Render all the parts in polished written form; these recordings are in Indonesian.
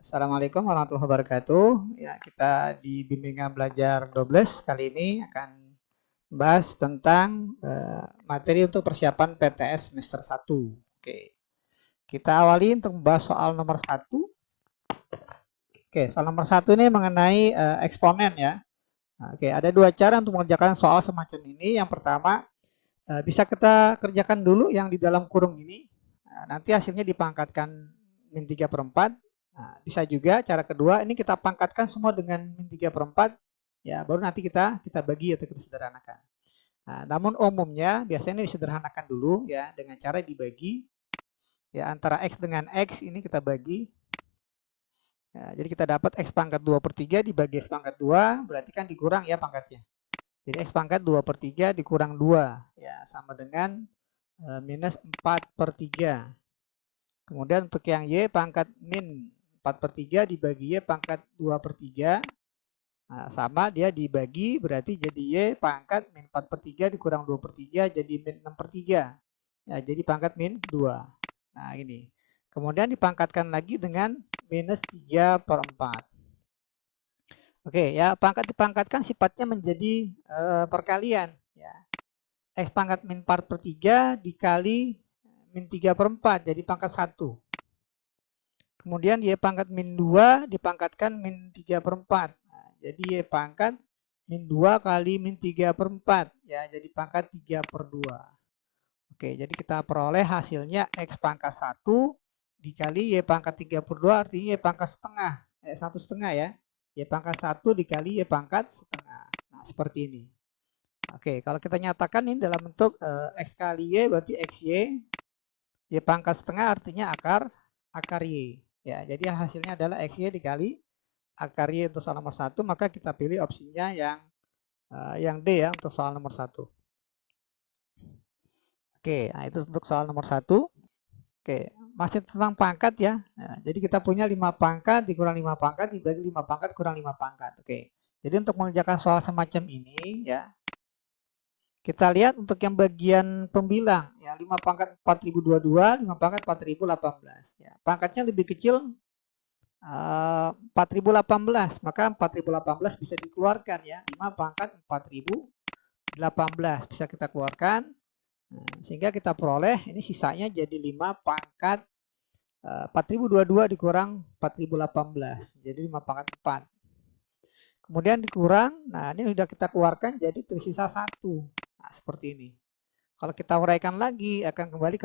Assalamualaikum warahmatullahi wabarakatuh. Ya, kita di bimbingan belajar 12 kali ini akan membahas tentang materi untuk persiapan PTS semester 1. Oke. Kita awali untuk membahas soal nomor 1. Oke, soal nomor 1 ini mengenai eksponen ya. Oke, ada dua cara untuk mengerjakan soal semacam ini. Yang pertama, bisa kita kerjakan dulu yang di dalam kurung ini. Nanti hasilnya dipangkatkan min 3/4. Bisa juga cara kedua, ini kita pangkatkan semua dengan min 3/4. Ya, baru nanti kita bagi atau kita sederhanakan. Namun umumnya biasanya ini disederhanakan dulu ya dengan cara dibagi. Ya, antara X dengan X ini kita bagi. Ya, jadi kita dapat X pangkat 2/3 dibagi X pangkat 2, berarti kan dikurang ya pangkatnya. Jadi X pangkat 2/3 dikurang 2, ya sama dengan minus 4/3. Kemudian untuk yang Y pangkat min 4/3 dibagi Y pangkat 2/3. Sama dia dibagi, berarti jadi Y pangkat min 4/3 dikurang 2/3 jadi min 6/3. Ya, jadi pangkat min 2. Nah ini. Kemudian dipangkatkan lagi dengan minus 3/4. Oke ya, pangkat dipangkatkan sifatnya menjadi perkalian. Ya. X pangkat min 4/3 dikali min 3/4 jadi pangkat 1. Kemudian Y pangkat min 2 dipangkatkan min 3/4. Jadi Y pangkat min 2 kali min 3/4. Ya, jadi pangkat 3/2. Oke, jadi kita peroleh hasilnya X pangkat 1 dikali Y pangkat 3/2 artinya Y pangkat setengah. 1/2 ya. Y pangkat 1 dikali Y pangkat setengah. Nah, seperti ini. Oke, kalau kita nyatakan ini dalam bentuk X kali Y berarti XY. Y pangkat setengah artinya akar Y. Ya, jadi hasilnya adalah XY dikali akar Y untuk soal nomor 1, maka kita pilih opsinya yang D ya untuk soal nomor 1. Oke, nah itu untuk soal nomor 1. Oke, masih tentang pangkat ya. Nah, jadi kita punya 5 pangkat dikurang 5 pangkat dibagi 5 pangkat kurang 5 pangkat. Oke. Jadi untuk mengerjakan soal semacam ini ya, kita lihat untuk yang bagian pembilang ya 5 pangkat 4022, 5 pangkat 4018 ya. Pangkatnya lebih kecil 4018, maka 4018 bisa dikeluarkan ya. 5 pangkat 4018 bisa kita keluarkan. Sehingga kita peroleh ini sisanya jadi 5 pangkat 4022 dikurang 4018 jadi 5 pangkat 4. Kemudian dikurang, nah ini sudah kita keluarkan jadi tersisa 1. Nah, seperti ini. Kalau kita uraikan lagi akan kembali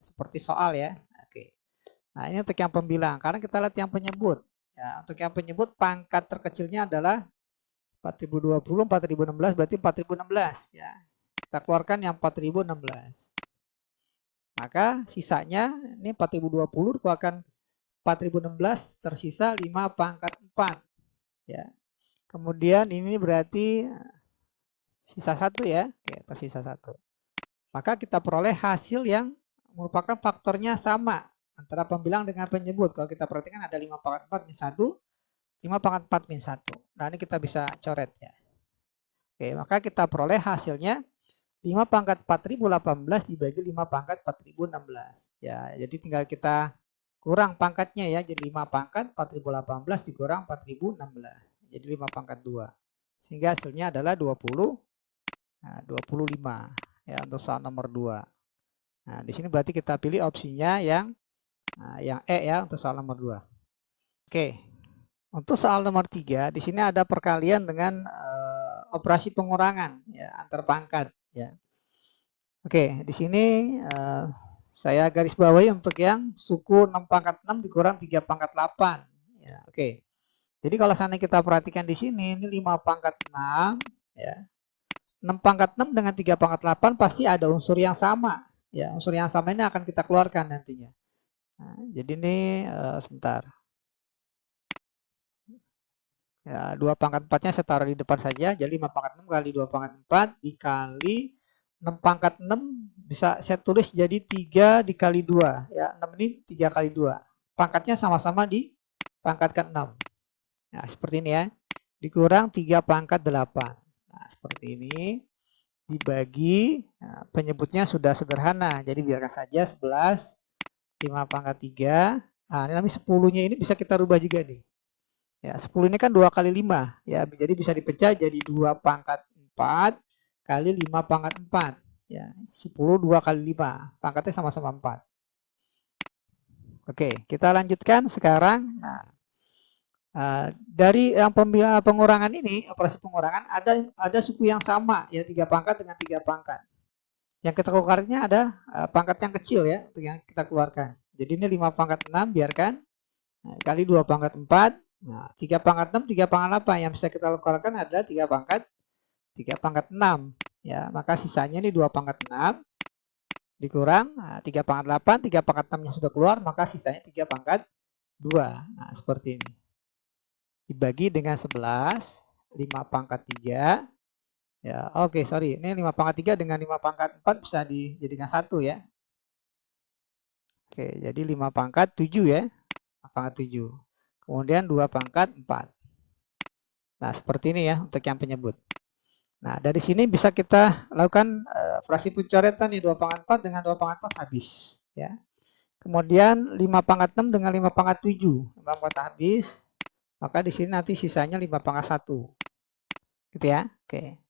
seperti soal ya. Oke. Nah, ini untuk yang pembilang. Karena kita lihat yang penyebut. Ya, untuk yang penyebut pangkat terkecilnya adalah 4020, 4016 berarti 4016 ya. Kita keluarkan yang 4016. Maka sisanya ini 4020 dikeluarkan 4016 tersisa 5 pangkat 4 ya. Kemudian ini berarti sisa 1 ya. Oke, tersisa 1. Maka kita peroleh hasil yang merupakan faktornya sama antara pembilang dengan penyebut. Kalau kita perhatikan ada 5 pangkat 4 min 1, 5 pangkat 4 min 1. Nah, ini kita bisa coret ya. Oke, maka kita peroleh hasilnya 5 pangkat 4018 dibagi 5 pangkat 4016. Ya, jadi tinggal kita kurang pangkatnya ya. Jadi 5 pangkat 4018 dikurang 4016. Jadi 5 pangkat 2. Sehingga hasilnya adalah 25 ya untuk soal nomor 2. Nah, di sini berarti kita pilih opsinya yang E ya untuk soal nomor 2. Oke. Untuk soal nomor 3 di sini ada perkalian dengan operasi pengurangan ya antar pangkat ya. Oke, di sini saya garis bawahi untuk yang suku 6 pangkat 6 dikurang 3 pangkat 8 ya. Oke. Jadi kalau seandainya kita perhatikan di sini ini 5 pangkat 6 ya. 6 pangkat 6 dengan 3 pangkat 8 pasti ada unsur yang sama ya. Unsur yang sama ini akan kita keluarkan nantinya. Nah, jadi ini sebentar. Ya, 2 pangkat 4-nya saya taruh di depan saja. Jadi 5 pangkat 6 kali 2 pangkat 4 dikali 6 pangkat 6 bisa saya tulis jadi 3 dikali 2. Ya, 6 ini 3 kali 2. Pangkatnya sama-sama dipangkatkan 6. Nah, seperti ini ya. Dikurang 3 pangkat 8. Nah, seperti ini. Dibagi, nah, penyebutnya sudah sederhana. Jadi biarkan saja 11, 5 pangkat 3 Nah, ini namanya 10-nya ini bisa kita rubah juga nih. Ya, 10 ini kan 2 kali 5. Ya, jadi bisa dipecah jadi 2 pangkat 4 kali 5 pangkat 4. Ya, 10 2 kali 5. Pangkatnya sama-sama 4. Oke, kita lanjutkan sekarang. Nah, dari yang pengurangan ini, operasi pengurangan ada suku yang sama, ya 3 pangkat dengan 3 pangkat. Yang kita keluarkannya ada pangkat yang kecil ya, untuk yang kita keluarkan. Jadi ini 5 pangkat 6 biarkan. Nah, kali 2 pangkat 4. Nah, 3 pangkat 6, 3 pangkat 8. Yang bisa kita keluarkan adalah 3 pangkat 6. Ya, maka sisanya ini 2 pangkat 6 dikurang 3 pangkat 8, 3 pangkat 6 yang sudah keluar, maka sisanya 3 pangkat 2. Nah, seperti ini. Dibagi dengan 11, 5 pangkat 3. Ya, oke, sorry. Ini 5 pangkat 3 dengan 5 pangkat 4 bisa dijadikan 1 ya. Oke, jadi 5 pangkat 7 ya. 5 pangkat 7. Kemudian 2 pangkat 4. Nah, seperti ini ya untuk yang penyebut. Nah, dari sini bisa kita lakukan operasi pencoretan nih 2 pangkat 4 dengan 2 pangkat 4 habis ya. Kemudian 5 pangkat 6 dengan 5 pangkat 7. 5 pangkat habis. Maka di sini nanti sisanya 5 pangkat 1. Gitu ya. Oke.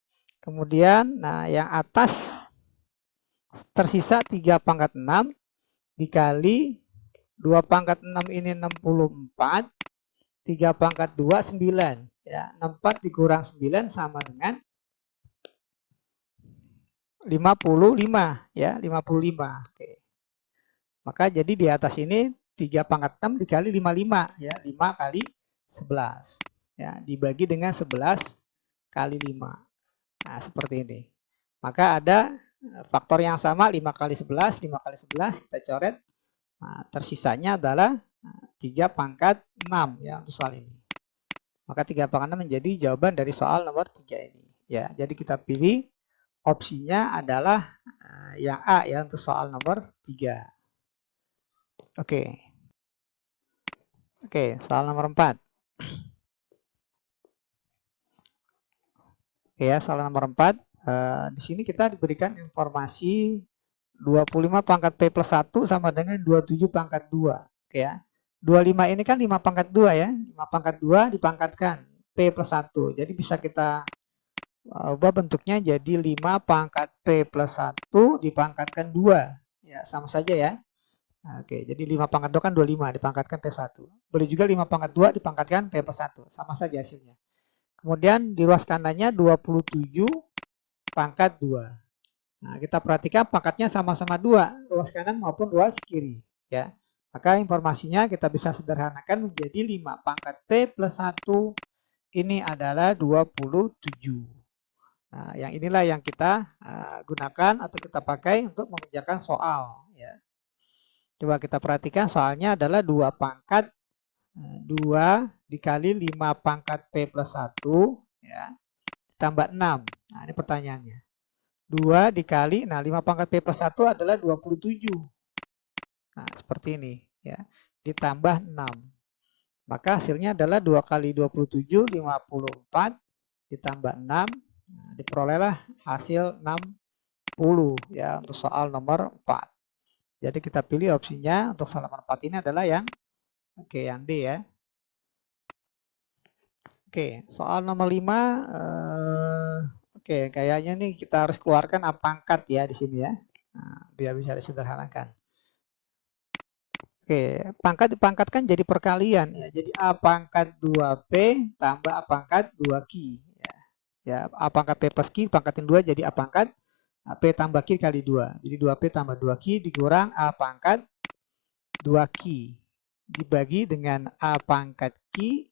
Kemudian nah yang atas tersisa 3 pangkat 6 dikali 2 pangkat 6 ini 64, 3 pangkat 2 9 ya. 64 dikurang 9 sama dengan 55 ya, 55. Oke. Maka jadi di atas ini 3 pangkat 6 dikali 55 ya, 5 kali 11 ya, dibagi dengan 11 kali 5. Nah, seperti ini. Maka ada faktor yang sama 5 kali 11, 5 kali 11 kita coret. Nah, tersisanya adalah 3 pangkat 6 ya untuk soal ini. Maka 3 pangkat 6 menjadi jawaban dari soal nomor 3 ini. Ya, jadi kita pilih opsinya adalah yang A ya untuk soal nomor 3. Oke. Oke, soal nomor 4. Oke ya, soal nomor 4. Di sini kita diberikan informasi 25 pangkat P plus 1 sama dengan 27 pangkat 2. Oke ya. 25 ini kan 5 pangkat 2 ya. 5 pangkat 2 dipangkatkan P plus 1. Jadi bisa kita ubah bentuknya jadi 5 pangkat P plus 1 dipangkatkan 2. Ya, sama saja ya. Oke, jadi 5 pangkat 2 kan 25 dipangkatkan P1. Boleh juga 5 pangkat 2 dipangkatkan P plus 1. Sama saja hasilnya. Kemudian di ruas kanannya 27 pangkat 2. Nah, kita perhatikan pangkatnya sama-sama 2, ruas kanan maupun ruas kiri. Ya. Maka informasinya kita bisa sederhanakan menjadi 5 pangkat P plus 1 ini adalah 27. Nah, yang inilah yang kita gunakan atau kita pakai untuk mengerjakan soal. Ya. Coba kita perhatikan soalnya adalah 2 pangkat 2 dikali 5 pangkat P plus 1 ya, tambah 6. Nah, ini pertanyaannya. 2 dikali, nah 5 pangkat P plus 1 adalah 27. Nah, seperti ini ya. Ditambah 6. Maka hasilnya adalah 2 kali 27, 54 ditambah 6. Nah, diperolehlah hasil 60 ya untuk soal nomor 4. Jadi kita pilih opsinya untuk soal nomor 4 ini adalah yang yang D ya. Oke, soal nomor 5 oke, kayaknya nih kita harus keluarkan A pangkat ya di sini ya. Nah, biar bisa disederhanakan. Oke, pangkat dipangkatkan jadi perkalian ya. Jadi A pangkat 2P tambah A pangkat 2Q ya. Ya, A pangkat P plus Q pangkatin 2 jadi A pangkat P tambah Q kali 2. Jadi 2P tambah 2Q dikurang A pangkat 2Q dibagi dengan A pangkat Q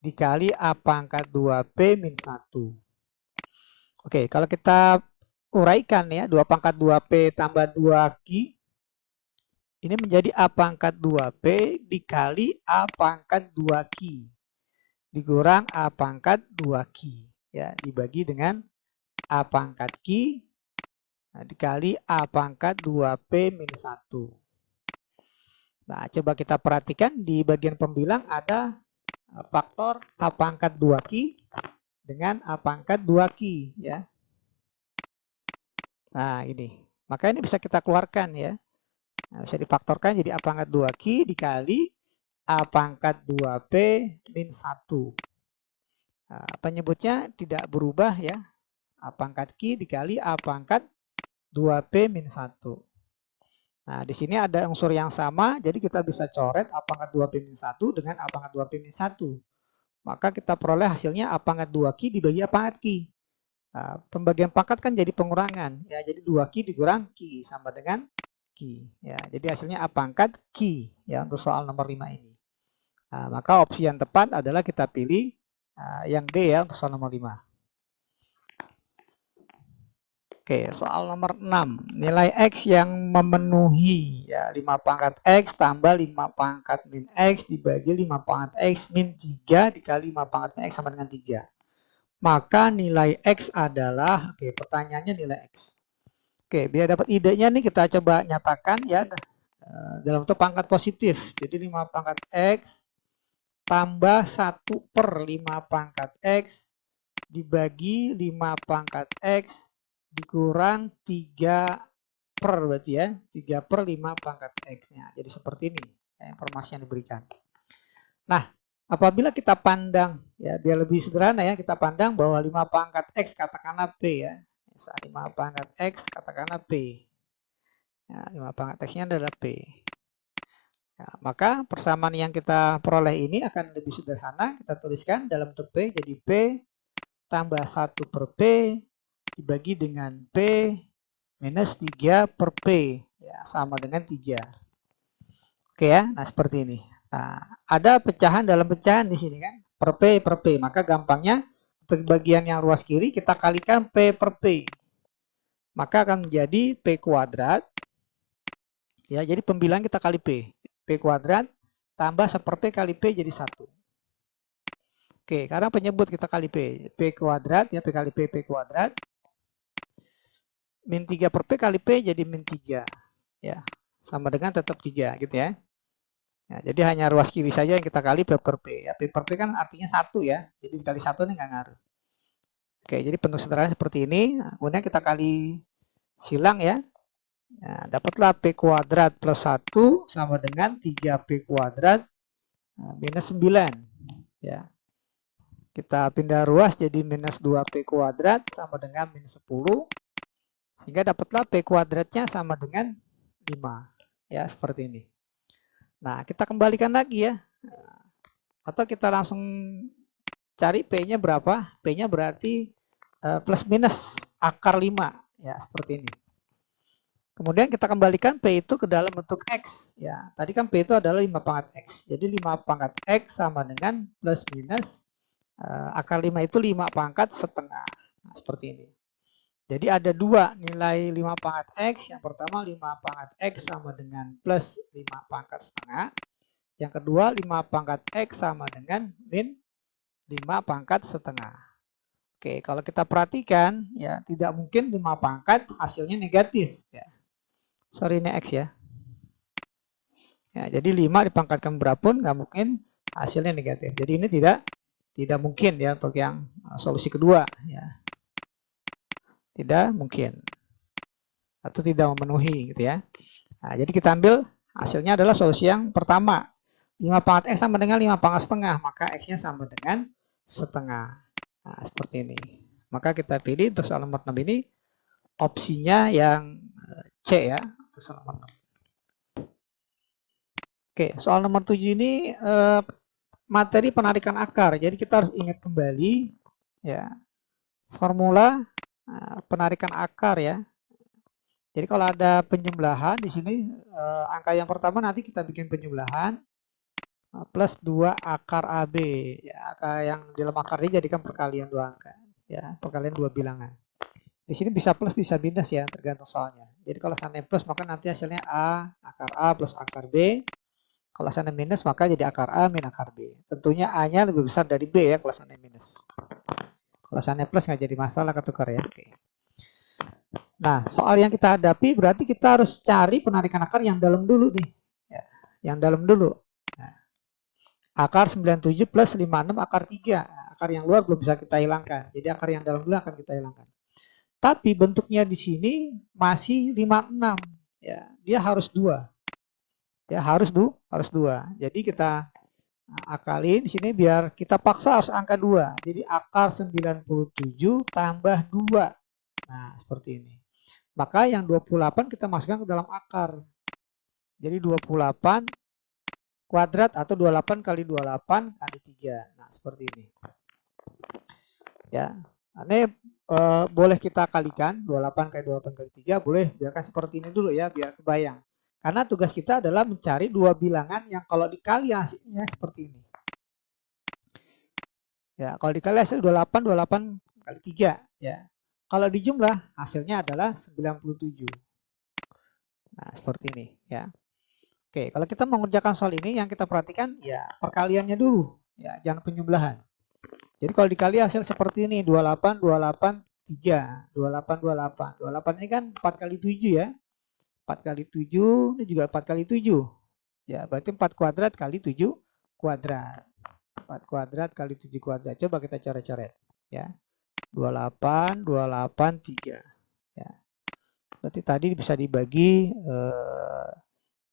dikali A pangkat 2P min 1. Oke, kalau kita uraikan ya, 2 pangkat 2P tambah 2Q ini menjadi A pangkat 2P dikali A pangkat 2Q dikurang A pangkat 2Q ya, dibagi dengan A pangkat Q dikali A pangkat 2P min 1. Nah, coba kita perhatikan di bagian pembilang ada faktor A pangkat 2Q dengan A pangkat 2Q ya. Nah, ini. Maka ini bisa kita keluarkan ya. Nah, bisa difaktorkan jadi A pangkat 2Q dikali A pangkat 2P min 1. Nah, penyebutnya tidak berubah ya. A pangkat Q dikali A pangkat 2P min 1. Nah, di sini ada unsur yang sama, jadi kita bisa coret A pangkat 2P min 1 dengan A pangkat 2P min 1. Maka kita peroleh hasilnya A pangkat 2Q dibagi A pangkat Q. Nah, pembagian pangkat kan jadi pengurangan. Ya, jadi 2Q dikurang Q sama dengan Q. Ya, jadi hasilnya A pangkat Q ya untuk soal nomor 5 ini. Nah, maka opsi yang tepat adalah kita pilih yang D ya untuk soal nomor 5. Oke, soal nomor 6. Nilai X yang memenuhi ya 5 pangkat X tambah 5 pangkat min X dibagi 5 pangkat X min 3 dikali 5 pangkat X sama dengan 3. Maka nilai X adalah, oke, pertanyaannya nilai X. Oke, biar dapat idenya nih kita coba nyatakan ya dalam bentuk pangkat positif. Jadi 5 pangkat X tambah 1 per 5 pangkat X dibagi 5 pangkat X dikurang 3 per berarti ya 3 per 5 pangkat X-nya. Jadi seperti ini ya, informasi yang diberikan. Nah, apabila kita pandang ya biar lebih sederhana ya, kita pandang bahwa 5 pangkat X katakanlah P ya. 5 pangkat X katakanlah P. Ya, 5 pangkat X-nya adalah P. Ya, maka persamaan yang kita peroleh ini akan lebih sederhana. Kita tuliskan dalam bentuk P, jadi P tambah 1 per P dibagi dengan P minus 3 per P. Ya, sama dengan 3. Oke ya, nah seperti ini. Nah, ada pecahan dalam pecahan di sini kan, per P. Maka gampangnya untuk bagian yang ruas kiri kita kalikan P per P. Maka akan menjadi P kuadrat. Ya, jadi pembilang kita kali P. P kuadrat tambah 1 per P kali P jadi 1. Oke, karena penyebut kita kali P. P kuadrat ya, P kali P kuadrat. Min 3 per P kali P jadi min 3. Ya, sama dengan tetap 3 gitu ya. Ya, jadi hanya ruas kiri saja yang kita kali P per P. Ya, P per P kan artinya 1 ya. Jadi dikali 1 ini nggak ngaruh. Oke, jadi bentuk sederhana seperti ini. Nah, kemudian kita kali silang ya. Nah, dapatlah P kuadrat plus 1 sama dengan 3P kuadrat minus 9. Ya. Kita pindah ruas jadi minus 2P kuadrat sama dengan minus 10. Sehingga dapatlah P kuadratnya sama dengan 5. Ya, seperti ini. Nah, kita kembalikan lagi ya. Atau kita langsung cari P-nya berapa? P-nya berarti plus minus akar 5. Ya, seperti ini. Kemudian kita kembalikan P itu ke dalam bentuk X. Ya, tadi kan P itu adalah 5 pangkat X. Jadi 5 pangkat X sama dengan plus minus akar 5 itu 5 pangkat setengah. Nah, seperti ini. Jadi ada dua nilai 5 pangkat X. Yang pertama 5 pangkat X sama dengan plus 5 pangkat setengah. Yang kedua 5 pangkat X sama dengan min 5 pangkat setengah. Oke, kalau kita perhatikan ya tidak mungkin 5 pangkat hasilnya negatif ya. Sorry ini X ya. Ya, jadi 5 dipangkatkan berapun nggak mungkin hasilnya negatif. Jadi ini tidak mungkin ya untuk yang solusi kedua ya. Tidak mungkin. Atau tidak memenuhi gitu ya. Nah, jadi kita ambil hasilnya adalah solusi yang pertama. 5 pangkat X sama dengan 5 pangkat setengah. Maka X-nya sama dengan setengah. Nah, seperti ini. Maka kita pilih untuk soal nomor 6 ini opsinya yang C ya. Untuk soal nomor 6. Oke, soal nomor 7 ini materi penarikan akar. Jadi kita harus ingat kembali ya formula penarikan akar ya. Jadi kalau ada penjumlahan di sini angka yang pertama nanti kita bikin penjumlahan plus 2 akar AB ya, angka yang di dalam akar ini jadikan perkalian 2 angka ya, perkalian 2 bilangan. Di sini bisa plus bisa minus ya, tergantung soalnya. Jadi kalau seandainya plus maka nanti hasilnya akar A plus akar B. Kalau seandainya minus maka jadi akar A min akar B. Tentunya A-nya lebih besar dari B ya kalau seandainya minus. Kalau seandainya plus nggak jadi masalah ketukar ya. Oke. Nah, soal yang kita hadapi berarti kita harus cari penarikan akar yang dalam dulu nih. Ya, yang dalam dulu. Nah, akar 97 plus 56 akar 3. Akar yang luar belum bisa kita hilangkan. Jadi akar yang dalam dulu akan kita hilangkan. Tapi bentuknya di sini masih 56. Ya, dia harus 2. Ya, harus 2. Jadi kita Nah, akalin di sini biar kita paksa harus angka 2. Jadi akar 97 tambah 2. Nah, seperti ini. Maka yang 28 kita masukkan ke dalam akar. Jadi 28 kuadrat atau 28 kali 28 kali 3. Nah, seperti ini. Ya. Ini boleh kita kalikan 28 kali 28 kali 3, boleh biarkan seperti ini dulu ya biar kebayang. Karena tugas kita adalah mencari dua bilangan yang kalau dikali hasilnya seperti ini. Ya, kalau dikali hasil 28 kali 3 ya. Kalau dijumlah hasilnya adalah 97. Nah, seperti ini ya. Oke, kalau kita mengerjakan soal ini yang kita perhatikan ya perkaliannya dulu ya, jangan penjumlahan. Jadi kalau dikali hasil seperti ini 28 28 3 28 28. 28 ini kan 4 kali 7 ya. 4 kali 7 ini juga 4 kali 7. Ya, berarti 4 kuadrat kali 7 kuadrat. 4 kuadrat kali 7 kuadrat. Coba kita coret-coret ya. 28 28 3 ya. Berarti tadi bisa dibagi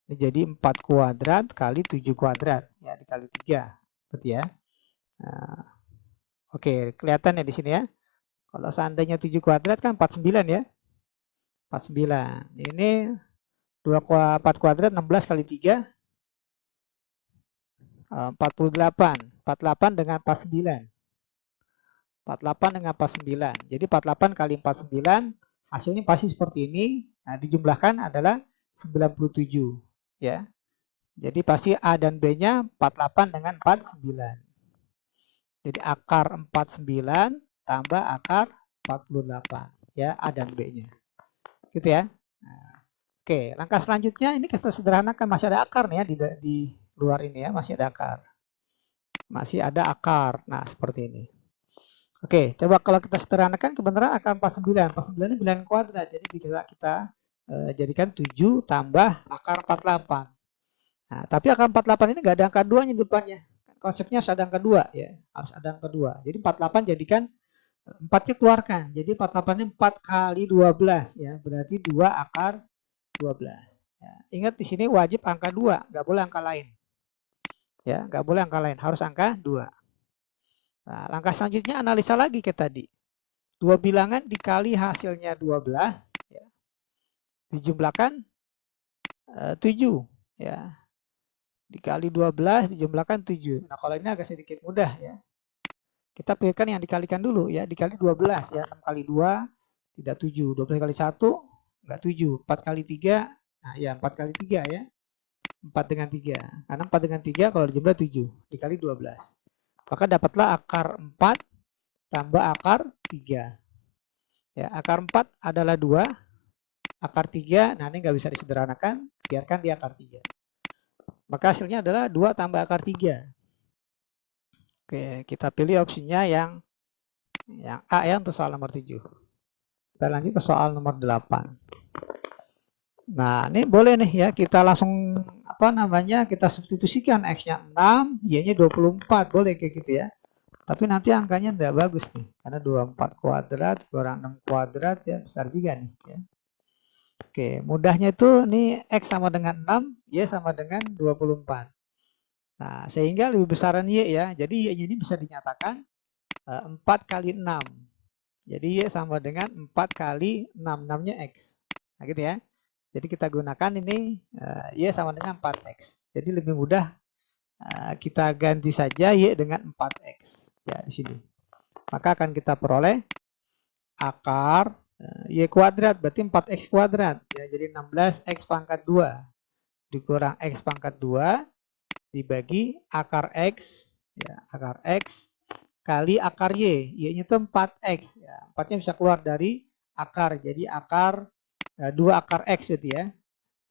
jadi 4 kuadrat kali 7 kuadrat ya, dikali 3 berarti ya. Nah, oke, kelihatan ya di sini ya. Kalau seandainya 7 kuadrat kan 49 ya. 49. Ini 4 kuadrat 16 kali 3 48. 48 dengan 49. 48 dengan 49. Jadi 48 kali 49 hasilnya pasti seperti ini. Nah, dijumlahkan adalah 97 ya. Jadi pasti A dan B-nya 48 dengan 49. Jadi akar 49 tambah akar 48 ya, A dan B-nya. Gitu ya. Nah, oke, langkah selanjutnya ini kita sederhanakan, masih ada akar nih ya di luar ini ya, masih ada akar. Masih ada akar. Nah, seperti ini. Oke, coba kalau kita sederhanakan kebenaran akar 49. 49 ini bilangan kuadrat. Jadi kita jadikan 7 tambah akar 48. Nah, tapi akar 48 ini nggak ada angka 2-nya di depannya. Konsepnya harus ada angka 2 ya. Harus ada angka 2. Jadi 48 jadikan 4-nya keluarkan. Jadi 48 ini 4 kali 12 ya. Berarti 2 akar 12. Ya, ingat di sini wajib angka 2, nggak boleh angka lain. Ya, nggak boleh angka lain, harus angka 2. Nah, langkah selanjutnya analisa lagi ke tadi. Dua bilangan dikali hasilnya 12 ya. Dijumlahkan 7 ya. Dikali 12 dijumlahkan 7. Nah, kalau ini agak sedikit mudah ya. Kita pilihkan yang dikalikan dulu ya, dikali 12 ya. 6 kali 2 tidak 7. 12 kali 1 enggak 7. 4 kali 3, nah ya 4 kali 3 ya. 4 dengan 3. Karena 4 dengan 3 kalau dijumlah 7 dikali 12. Maka dapatlah akar 4 tambah akar 3. Ya, akar 4 adalah 2, akar 3, nah ini nggak bisa disederhanakan, biarkan di akar 3. Maka hasilnya adalah 2 tambah akar 3. Oke, kita pilih opsinya yang A ya untuk soal nomor 7. Kita lanjut ke soal nomor 8. Nah, ini boleh nih ya, kita langsung kita substitusikan X-nya 6, Y-nya 24, boleh kayak gitu ya. Tapi nanti angkanya tidak bagus nih, karena 24 kuadrat kurang 6 kuadrat ya, besar juga nih ya. Oke, mudahnya itu nih X sama dengan 6, Y sama dengan 24. Nah, sehingga lebih besaran Y ya, jadi Y ini bisa dinyatakan 4 kali 6. Jadi Y sama dengan 4 kali 6, 6-nya X. Nah gitu ya. Jadi kita gunakan ini Y sama dengan 4X. Jadi lebih mudah kita ganti saja Y dengan 4X. Ya di sini. Maka akan kita peroleh akar Y kuadrat berarti 4X kuadrat. Ya, jadi 16X pangkat 2 dikurang X pangkat 2 dibagi akar X. Ya, akar X kali akar Y. Y-nya itu 4X. Ya, 4-nya bisa keluar dari akar. Jadi akar 2 akar X gitu ya.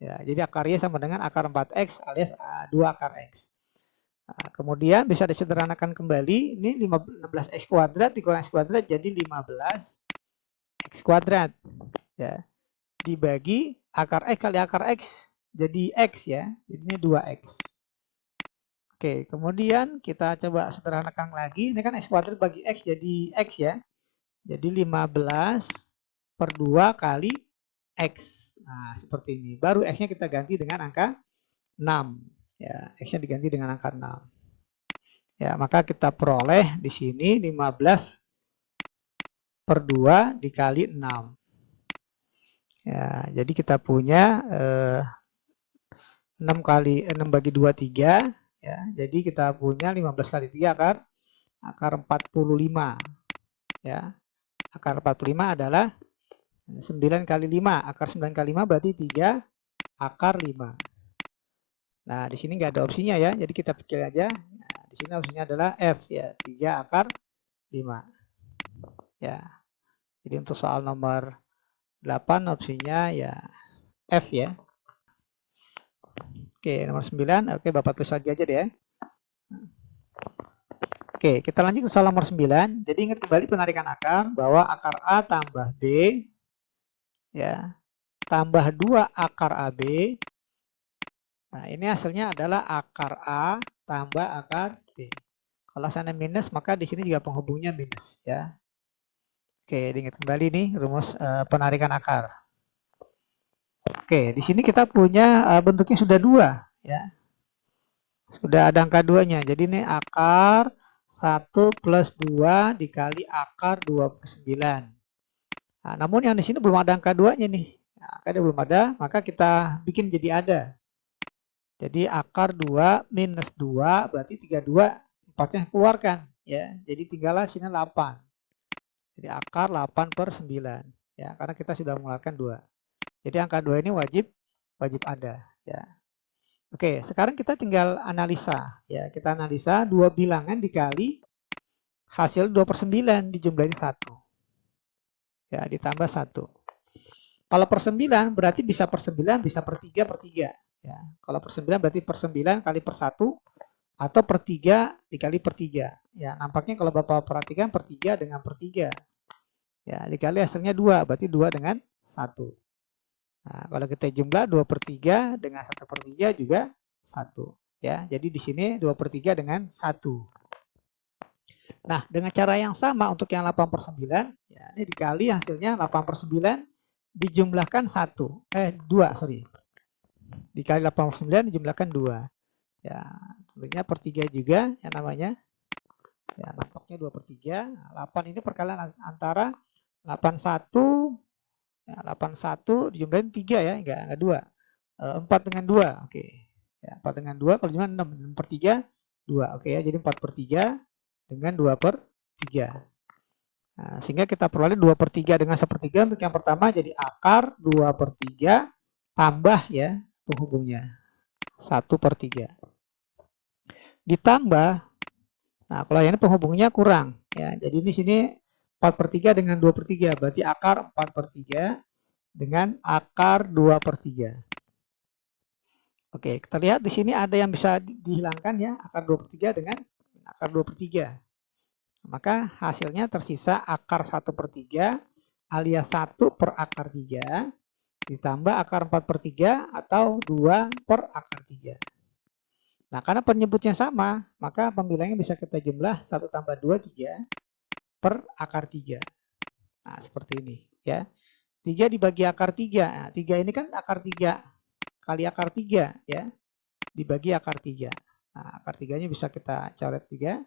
Ya, jadi akar Y sama dengan akar 4X alias 2 akar X. Nah, kemudian bisa disederhanakan kembali. Ini 16X kuadrat dikurang X kuadrat jadi 15X kuadrat. Ya, dibagi akar X kali akar X jadi X ya. Ini 2X. Oke, kemudian kita coba sederhanakan lagi. Ini kan X kuadrat bagi X jadi X ya. Jadi 15 per 2 kali X. Nah, seperti ini. Baru X-nya kita ganti dengan angka 6. Ya, X-nya diganti dengan angka 6. Ya, maka kita peroleh di sini 15/2 dikali 6. Ya, jadi kita punya 6 bagi 2 3 ya. Jadi kita punya 15 kali 3 akar 45 ya. Akar 45 adalah 9 kali 5. Akar 9 kali 5 berarti 3 akar 5. Nah, di sini nggak ada opsinya ya. Jadi kita pikir aja. Nah, di sini opsinya adalah F ya, 3 akar 5. Ya. Jadi untuk soal nomor 8 opsinya ya F ya. Oke, nomor 9. Oke, Bapak tulis lagi aja deh ya. Oke, kita lanjut ke soal nomor 9. Jadi ingat kembali penarikan akar bahwa akar A tambah B ya tambah 2 akar AB. Nah, ini hasilnya adalah akar A tambah akar B. Kalau sana minus, maka di sini juga penghubungnya minus ya. Oke, diingat kembali nih rumus penarikan akar. Oke, di sini kita punya bentuknya sudah 2 ya. Sudah ada angka 2-nya. Jadi ini akar 1 plus 2 dikali akar 29. Nah, namun yang di sini belum ada angka 2-nya nih. Nah, angkanya belum ada, maka kita bikin jadi ada. Jadi akar 2 minus 2 berarti 32, 4-nya keluarkan ya. Jadi tinggallah sini 8. Jadi akar 8/9 ya, karena kita sudah mengeluarkan 2. Jadi angka 2 ini wajib ada ya. Oke, sekarang kita tinggal analisa ya. Kita analisa 2 bilangan dikali hasil 2/9 dijumlahin 1. Ya, ditambah 1. Kalau per 9 berarti bisa per 9, bisa per 3/3 ya. Kalau per 9 berarti per 9 kali per 1 atau per 3 dikali per 3. Ya, nampaknya kalau Bapak perhatikan per 3 dengan per 3. Ya, dikali hasilnya 2, berarti 2 dengan 1. Nah, kalau kita jumlah 2/3 dengan 1/3 juga 1. Ya, jadi di sini 2/3 dengan 1. Nah, dengan cara yang sama untuk yang 8/9, ya, ini dikali hasilnya 8/9 dijumlahkan 2, sorry. Dikali 8/9 dijumlahkan 2. Ya, tentunya per 3 juga yang namanya. Ya, nampaknya 2/3. Nah, 8 ini perkalian antara 81 ya, 81 dijumlahin 3 ya, enggak 2. 4 dengan 2. Oke. Ya, 4 dengan 2 kalau jumlah 6 per 3 2. Oke ya, jadi 4/3 dengan 2/3. Nah, sehingga kita peroleh 2/3 dengan 1/3 untuk yang pertama jadi akar 2/3 tambah ya penghubungnya 1/3. Ditambah, nah kalau ini penghubungnya kurang ya. Jadi di sini 4/3 dengan 2/3 berarti akar 4/3 dengan akar 2/3. Oke, kita lihat di sini ada yang bisa dihilangkan ya, akar 2/3 dengan akar 2/3. Maka hasilnya tersisa akar 1/3 alias 1 per akar 3 ditambah akar 4/3 atau 2 per akar 3. Nah, karena penyebutnya sama, maka pembilangnya bisa kita jumlah 1 tambah 2, 3 per akar 3. Nah, seperti ini ya. 3 dibagi akar 3. Nah, 3 ini kan akar 3 kali akar 3 ya. Dibagi akar 3. Nah, akar 3-nya bisa kita coret juga.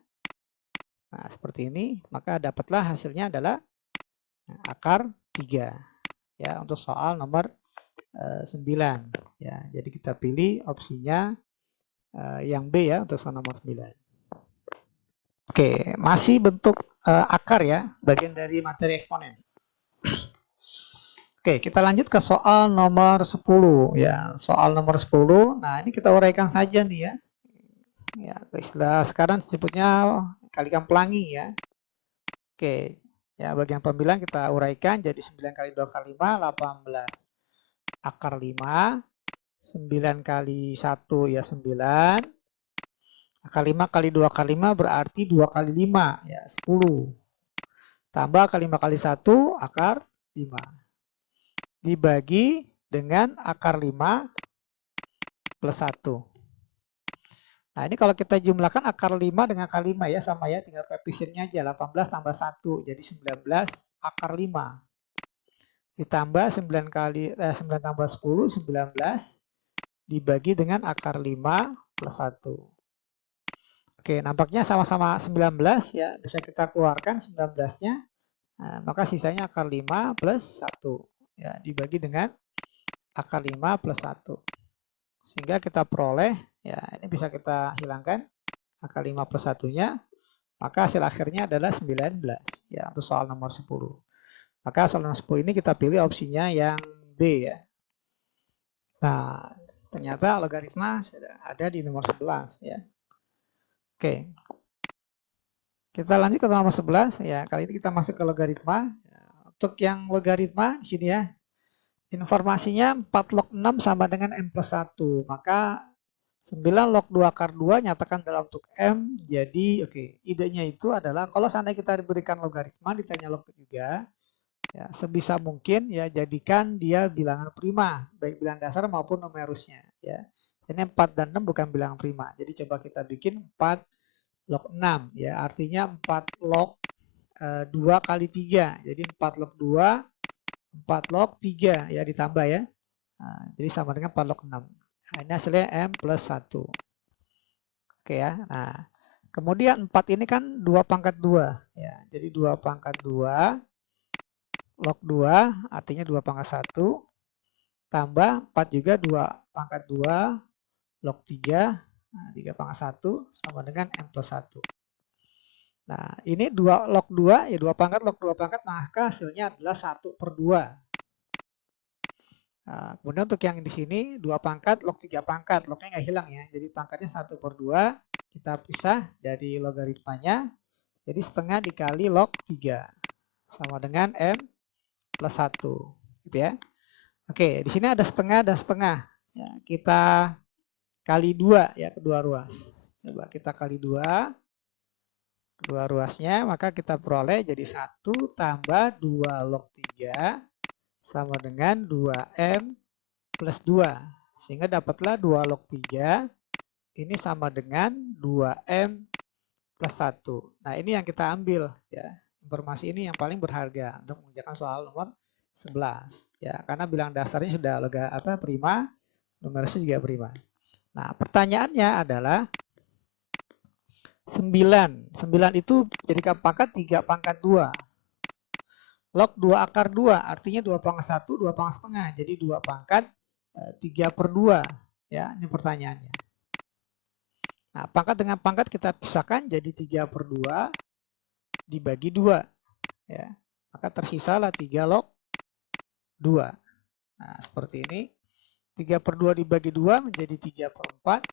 Nah, seperti ini, maka dapatlah hasilnya adalah akar 3 ya untuk soal nomor 9 ya. Jadi kita pilih opsinya yang B ya untuk soal nomor 9. Oke, masih bentuk akar ya, bagian dari materi eksponen. Oke, kita lanjut ke soal nomor 10 ya. Soal nomor 10. Nah, ini kita uraikan saja nih ya. Ya, istilah sekarang disebutnya kalikan pelangi ya. Oke, ya bagian pembilang kita uraikan jadi 9 kali 2 kali 5, 18 akar 5. 9 kali 1 ya 9. Akar 5 kali 2 kali 5 berarti 2 kali 5 ya 10. Tambah akar 5 kali 1 akar 5. Dibagi dengan akar 5 plus 1. Nah, ini kalau kita jumlahkan akar 5 dengan akar 5 ya sama ya, tinggal koefisiennya aja 18 tambah 1 jadi 19 akar 5. Ditambah 9 tambah 10 19 dibagi dengan akar 5 plus 1. Oke, nampaknya sama-sama 19 ya. Bisa kita keluarkan 19-nya. Nah, maka sisanya akar 5 plus 1. Ya, dibagi dengan akar 5 plus 1. Sehingga kita peroleh, ya ini bisa kita hilangkan akar 5 plus 1-nya. Maka hasil akhirnya adalah 19 ya untuk soal nomor 10. Maka soal nomor 10 ini kita pilih opsinya yang B ya. Nah, ternyata logaritma ada di nomor 11 ya. Oke. Kita lanjut ke nomor 11 ya. Kali ini kita masuk ke logaritma. Untuk yang logaritma di sini ya. Informasinya 4 log 6 sama dengan M plus 1. Maka 9 log 2 akar 2 nyatakan dalam bentuk M. Jadi oke, idenya itu adalah kalau seandainya kita diberikan logaritma ditanya log juga, ya, sebisa mungkin ya jadikan dia bilangan prima, baik bilangan dasar maupun numerusnya ya. Ini 4 dan 6 bukan bilangan prima. Jadi coba kita bikin 4 log 6 ya, artinya 4 log 2 kali 3. Jadi 4 log 2 4 log 3 ya ditambah ya. Nah, jadi sama dengan 4 log 6. Nah, ini hasilnya M plus 1. Oke ya. Nah, kemudian 4 ini kan 2 pangkat 2 ya. Jadi 2 pangkat 2 log 2 artinya 2 pangkat 1 tambah 4 juga 2 pangkat 2 log 3. Nah, 3 pangkat 1 sama dengan M plus 1. Nah, ini 2 log 2 ya 2 pangkat log 2 pangkat, maka hasilnya adalah 1 per 2. Nah, kemudian untuk yang di sini 2 pangkat log 3 pangkat, lognya nggak hilang ya. Jadi pangkatnya 1 per 2, kita pisah dari logaritmanya. Jadi setengah dikali log 3 sama dengan M plus 1 gitu ya. Oke, di sini ada setengah dan setengah. Ya, kita kali 2 ya kedua ruas. Coba kita kali 2 kedua ruasnya, maka kita peroleh jadi 1 tambah 2 log 3 sama dengan 2M plus 2. Sehingga dapatlah 2 log 3 ini sama dengan 2M plus 1. Nah, ini yang kita ambil ya. Informasi ini yang paling berharga untuk mengerjakan soal nomor 11 ya, karena bilang dasarnya sudah prima, numerusnya juga prima. Nah, pertanyaannya adalah 9. 9 itu jadikan pangkat 3 pangkat 2. Log 2 akar 2 artinya 2 pangkat 1, 2 pangkat setengah. Jadi 2 pangkat 3 per 2. Ya, ini pertanyaannya. Nah, pangkat dengan pangkat kita pisahkan jadi 3 per 2 dibagi 2. Ya, maka tersisalah 3 log 2. Nah, seperti ini. 3 per 2 dibagi 2 menjadi 3 per 4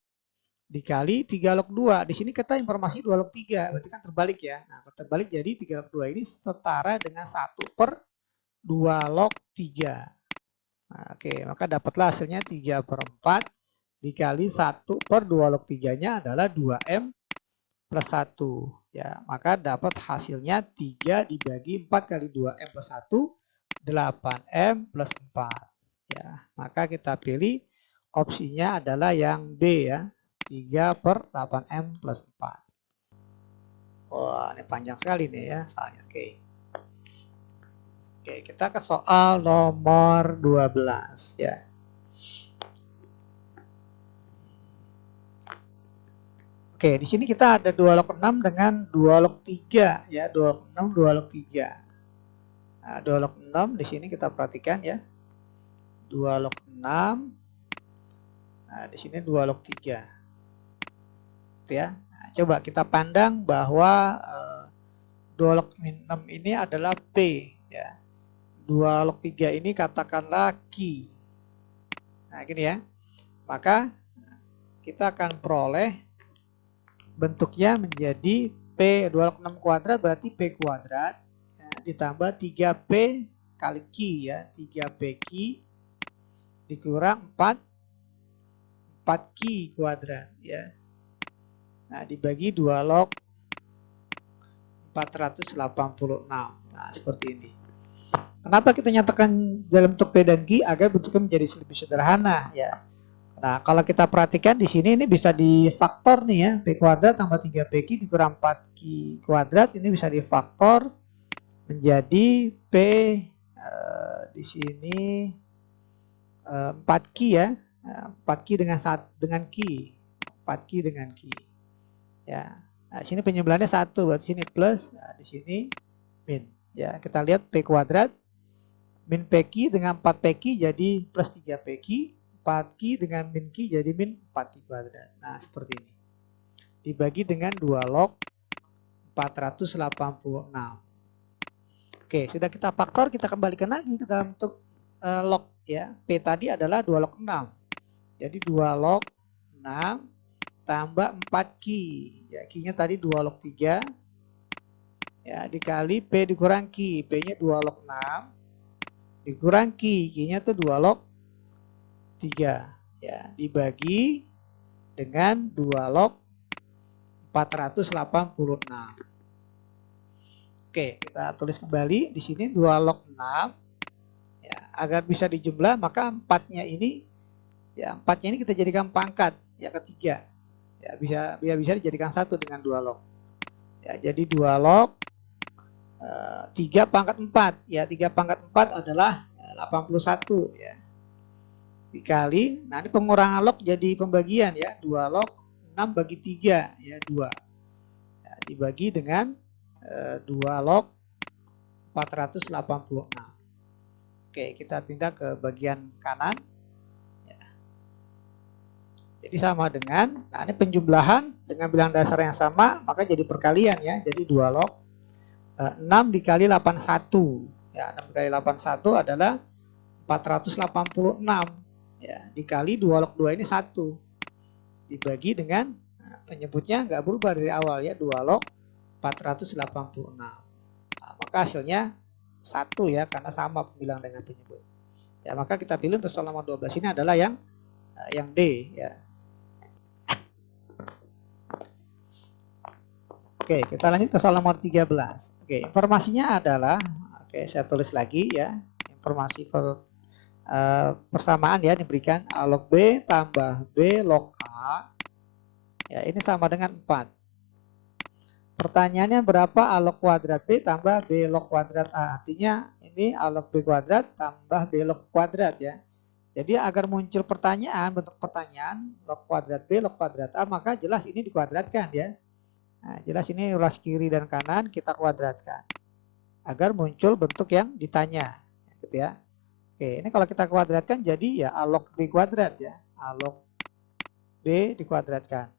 dikali 3 log 2. Di sini kita informasi 2 log 3. Berarti kan terbalik ya. Nah, terbalik jadi 3 log 2 ini setara dengan 1 per 2 log 3. Nah, oke, maka dapatlah hasilnya 3 per 4 dikali 1 per 2 log 3-nya adalah 2M plus 1. Ya, maka dapat hasilnya 3 dibagi 4 kali 2M plus 1, 8M plus 4. Ya, maka kita pilih opsinya adalah yang B ya, 3 per 8M plus 4. Wah, ini panjang sekali nih ya soalnya. Oke, kita ke soal nomor 12 ya. Oke, di sini kita ada 2 log 6 dengan 2 log 3 ya, 2 log 6, 2 log 3. Nah, 2 log 6 di sini kita perhatikan ya. 2 log 6. Nah, di sini 2 log 3. Gitu ya. Nah, coba kita pandang bahwa 2 log 6 ini adalah P ya. 2 log 3 ini katakanlah Q. Nah, gini ya. Maka kita akan peroleh bentuknya menjadi P 2 log 6 kuadrat berarti P kuadrat ya, ditambah 3P kali Q ya. 3P Q dikurang 4Q kuadrat ya. Nah, dibagi 2 log 486. Nah, seperti ini. Kenapa kita nyatakan dalam bentuk P dan Q? Agar bentuknya menjadi lebih sederhana ya. Nah, kalau kita perhatikan di sini ini bisa difaktor nih ya. P kuadrat tambah 3PQ dikurang 4Q kuadrat ini bisa difaktor menjadi P di sini 4Q ya. 4Q dengan Q. 4Q dengan Q. Ya. Nah, sini penjumlahannya 1, berarti sini plus, nah, di sini min. Ya, kita lihat P kuadrat min PQ dengan 4 PQ jadi plus 3 PQ, 4Q dengan min Q jadi min 4Q kuadrat. Nah, seperti ini. Dibagi dengan 2 log 486. Oke, sudah kita faktor, kita kembalikan lagi ke dalam bentuk log ya. P tadi adalah 2 log 6. Jadi 2 log 6 tambah 4Q. Ya, Q-nya tadi 2 log 3. Ya, dikali P dikurang Q. P-nya 2 log 6 dikurang Q. Q-nya tuh 2 log 3. Ya, dibagi dengan 2 log 486. Oke, kita tulis kembali di sini 2 log 6. Ya, agar bisa dijumlah maka 4-nya ini ya 4-nya ini kita jadikan pangkat ya ketiga. Ya, bisa dijadikan 1 dengan 2 log. Ya, jadi 2 log 3 pangkat 4. Ya, 3 pangkat 4 adalah 81 ya. Dikali, nah ini pengurangan log jadi pembagian ya. 2 log 6 bagi 3 ya 2. Ya, dibagi dengan 2 log 486. Oke, kita pindah ke bagian kanan. Ya. Jadi sama dengan, nah ini penjumlahan dengan bilangan dasar yang sama, maka jadi perkalian ya. Jadi 2 log 6 dikali 81. Ya, 6 dikali 81 adalah 486. Ya, dikali 2 log 2 ini 1. Dibagi dengan, nah, penyebutnya nggak berubah dari awal ya, 2 log 486. Nah, maka hasilnya 1 ya, karena sama pembilang dengan penyebut. Ya, maka kita pilih untuk soal nomor 12 ini adalah yang D ya. Oke, kita lanjut ke soal nomor 13. Oke, informasinya adalah, oke, saya tulis lagi ya. Informasi persamaan ya diberikan A log B tambah B log A. Ya, ini sama dengan 4. Pertanyaannya berapa A log kuadrat B tambah B log kuadrat A? Artinya ini A log B kuadrat tambah B log kuadrat ya. Jadi agar muncul pertanyaan, bentuk pertanyaan log kuadrat B log kuadrat A, maka jelas ini dikuadratkan ya. Nah, jelas ini ruas kiri dan kanan kita kuadratkan agar muncul bentuk yang ditanya gitu ya. Oke, ini kalau kita kuadratkan jadi ya A log B kuadrat ya. A log B dikuadratkan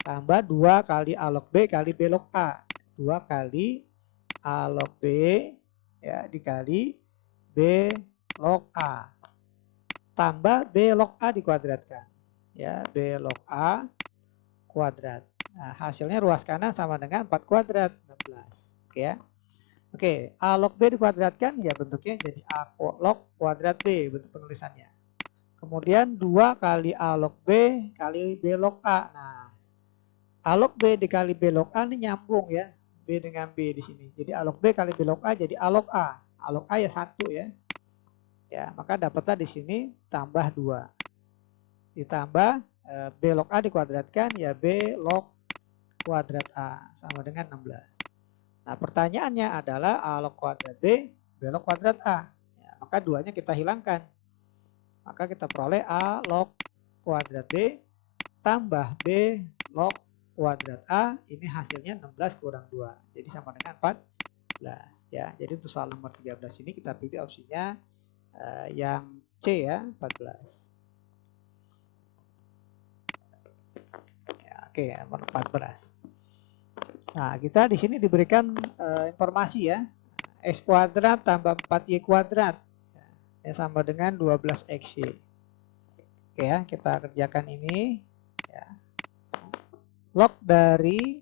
tambah 2 kali A log B kali B log A. 2 kali A log B ya dikali B log A tambah B log A dikuadratkan ya, B log A kuadrat. Nah, hasilnya ruas kanan sama dengan 4 kuadrat 16. Oke ya. Oke, A log B dikuadratkan ya bentuknya jadi A log kuadrat B bentuk penulisannya. Kemudian 2 kali A log B kali B log A. Nah, A log B dikali B log A ini nyambung ya. B dengan B di sini. Jadi A log B kali B log A jadi A log A. A log A ya 1 ya. Ya, maka dapatlah di sini tambah 2. Ditambah B log A dikuadratkan ya B log kuadrat A sama dengan 16. Nah, pertanyaannya adalah A log kuadrat B, B log kuadrat A. Ya, maka duanya kita hilangkan. Maka kita peroleh A log kuadrat B tambah B log kuadrat A. Ini hasilnya 16 kurang 2. Jadi sama dengan 14. Ya, jadi untuk soal nomor 13 ini kita pilih opsinya yang C ya, 14. Ya, oke, nomor 14. Nah, kita di sini diberikan informasi ya. X kuadrat tambah 4Y kuadrat. Ya, sama dengan 12XY. Oke ya, kita kerjakan ini. Ya. Log dari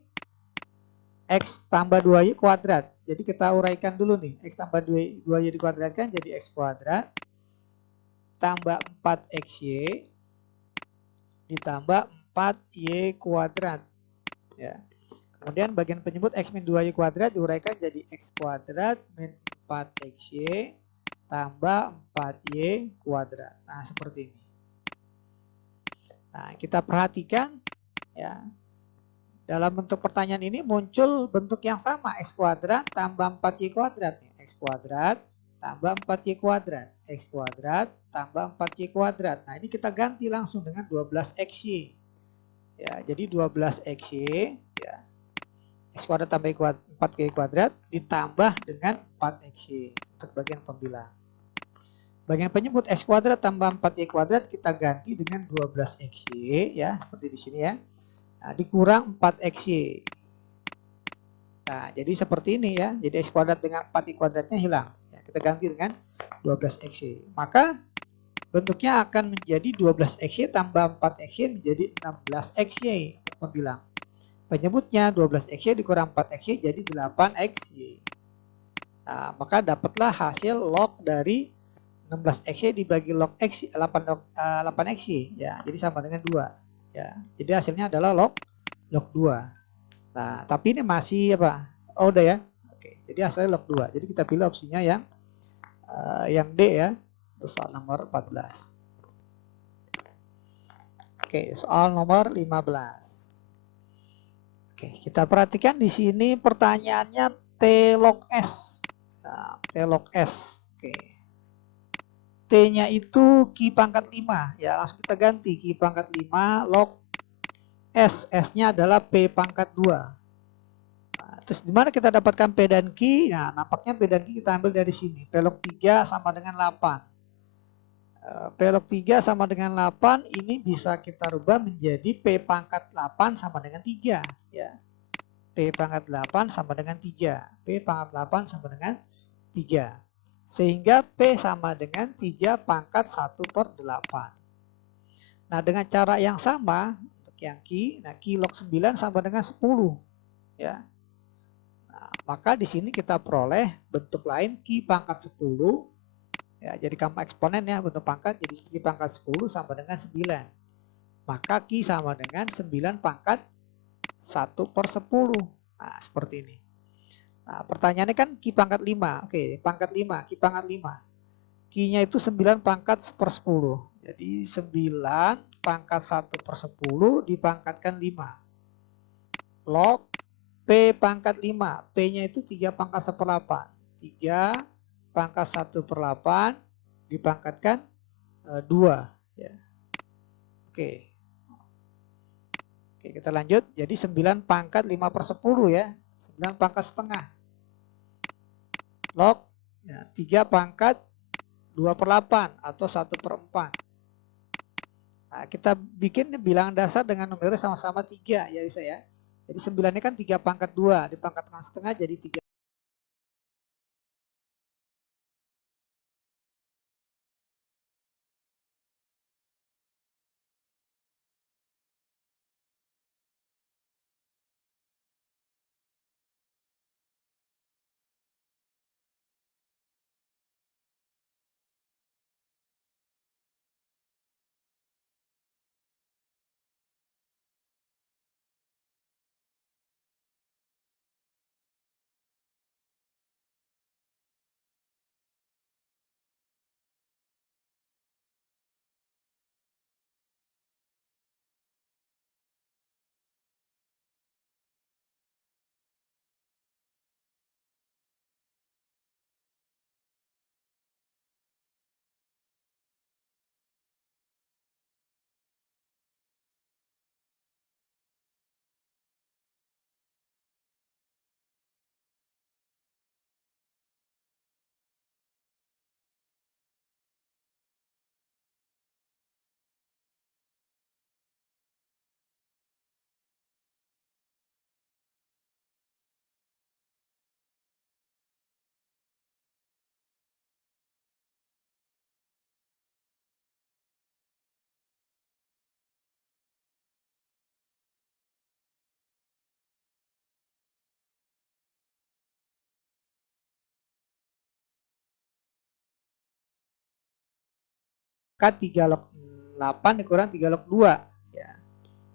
X tambah 2Y kuadrat. Jadi kita uraikan dulu nih. X tambah 2Y dikuadratkan jadi X kuadrat. Tambah 4XY. Ditambah 4Y kuadrat. Ya. Kemudian bagian penyebut X min 2Y kuadrat diuraikan jadi X kuadrat min 4XY tambah 4Y kuadrat. Nah, seperti ini. Nah, kita perhatikan ya. Dalam bentuk pertanyaan ini muncul bentuk yang sama, X kuadrat tambah 4Y kuadrat. X kuadrat tambah 4Y kuadrat. X kuadrat tambah 4Y kuadrat. Nah, ini kita ganti langsung dengan 12XY. Ya, jadi 12xy ya. X kuadrat tambah 4y kuadrat ditambah dengan 4xy untuk bagian pembilang. Bagian penyebut x kuadrat tambah 4y kuadrat kita ganti dengan 12xy ya, seperti di sini ya. Nah, dikurang 4xy. Nah, jadi seperti ini ya. Jadi x kuadrat dengan 4y kuadratnya hilang. Ya, kita ganti dengan 12xy. Maka bentuknya akan menjadi 12xy tambah 4xy menjadi 16xy untuk pembilang. Penyebutnya 12xy dikurang 4xy jadi 8xy. Nah, maka dapatlah hasil log dari 16xy dibagi log x 8xy ya. Jadi sama dengan 2 ya. Jadi hasilnya adalah log 2. Nah, tapi ini masih apa? Oh, udah ya. Oke, jadi hasilnya log 2. Jadi kita pilih opsinya yang D ya. Untuk soal nomor 14. Oke, soal nomor 15. Oke, kita perhatikan di sini pertanyaannya T log S. Nah, T log S. Oke. T-nya itu Q pangkat 5 ya, langsung kita ganti Q pangkat 5 log S. S-nya adalah P pangkat 2. Nah, terus di mana kita dapatkan P dan Q? Nah, nampaknya P dan Q kita ambil dari sini. P log 3 sama dengan 8. P log 3 sama dengan 8 ini bisa kita rubah menjadi P pangkat 8 sama dengan 3 ya. P pangkat 8 sama dengan 3. P pangkat 8 sama dengan 3. Sehingga P sama dengan 3 pangkat 1/8. Nah, dengan cara yang sama untuk yang Q, nah Q log 9 sama dengan 10 ya. Nah, maka di sini kita peroleh bentuk lain Q pangkat 10 ya, jadi gamma eksponen ya, bentuk pangkat jadi Q pangkat 10 sama dengan 9. Maka Q sama dengan 9 pangkat 1/10. Nah, seperti ini. Nah, pertanyaannya kan Q pangkat 5. Oke, pangkat 5, Q pangkat 5. Q-nya itu 9 pangkat 1/10. Jadi 9 pangkat 1/10 dipangkatkan 5. Log P pangkat 5. P-nya itu 3 pangkat 1/8. 3 pangkat 1/8 dipangkatkan 2. Ya. Oke. Oke, kita lanjut. Jadi 9 pangkat 5/10 ya. 9 pangkat setengah. Log ya, 3 pangkat 2/8 atau 1/4. Nah, kita bikin bilangan dasar dengan numeris sama-sama 3 ya bisa ya. Jadi 9 ini kan 3 pangkat 2 dipangkatkan setengah jadi 3. Maka 3 log 8 dikurang 3 log 2 ya.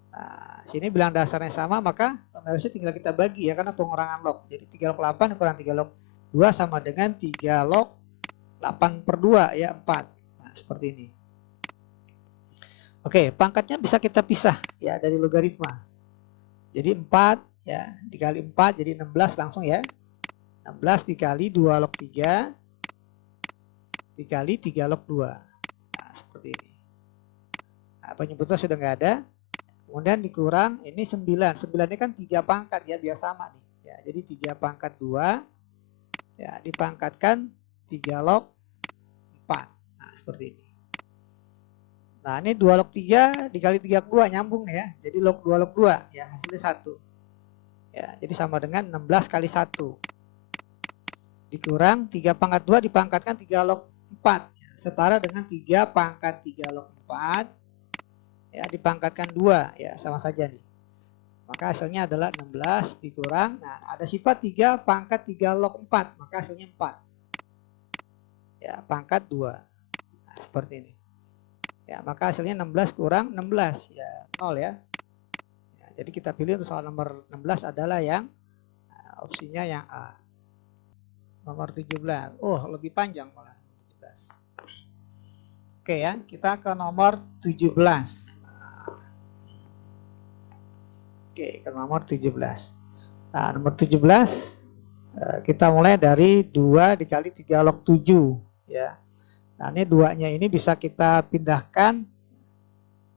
Nah, sini bilang dasarnya sama maka numerisnya tinggal kita bagi ya karena pengurangan log. Jadi 3 log 8 dikurang 3 log 2 sama dengan 3 log 8/2 ya 4. Nah, seperti ini. Oke, pangkatnya bisa kita pisah ya dari logaritma. Jadi 4 ya dikali 4 jadi 16 langsung ya. 16 dikali 2 log 3 dikali 3 log 2. Nah, seperti ini. Nah, penyebutnya sudah nggak ada. Kemudian dikurang ini 9. 9 ini kan 3 pangkat ya, biar sama nih. Ya, jadi 3 pangkat 2 ya dipangkatkan 3 log 4. Nah, seperti ini. Nah, ini 2 log 3 dikali 32 nyambung ya. Jadi log 2 log 2 ya, hasilnya 1. Ya, jadi sama dengan 16 kali 1. Dikurang 3 pangkat 2 dipangkatkan 3 log 4 ya, setara dengan 3 pangkat 3 log 4 ya dipangkatkan 2 ya, sama saja nih. Maka hasilnya adalah 16 dikurang, nah ada sifat 3 pangkat 3 log 4, maka hasilnya 4 ya, pangkat 2. Nah, seperti ini ya, maka hasilnya 16 kurang 16 ya 0 ya. Ya, jadi kita pilih untuk soal nomor 16 adalah yang opsinya yang A. Nomor 17, oh lebih panjang malah 17. Oke ya, kita ke nomor 17. Oke, ke nomor 17. Nah, nomor 17 kita mulai dari 2 dikali 3 log 7 ya. Nah, ini 2-nya ini bisa kita pindahkan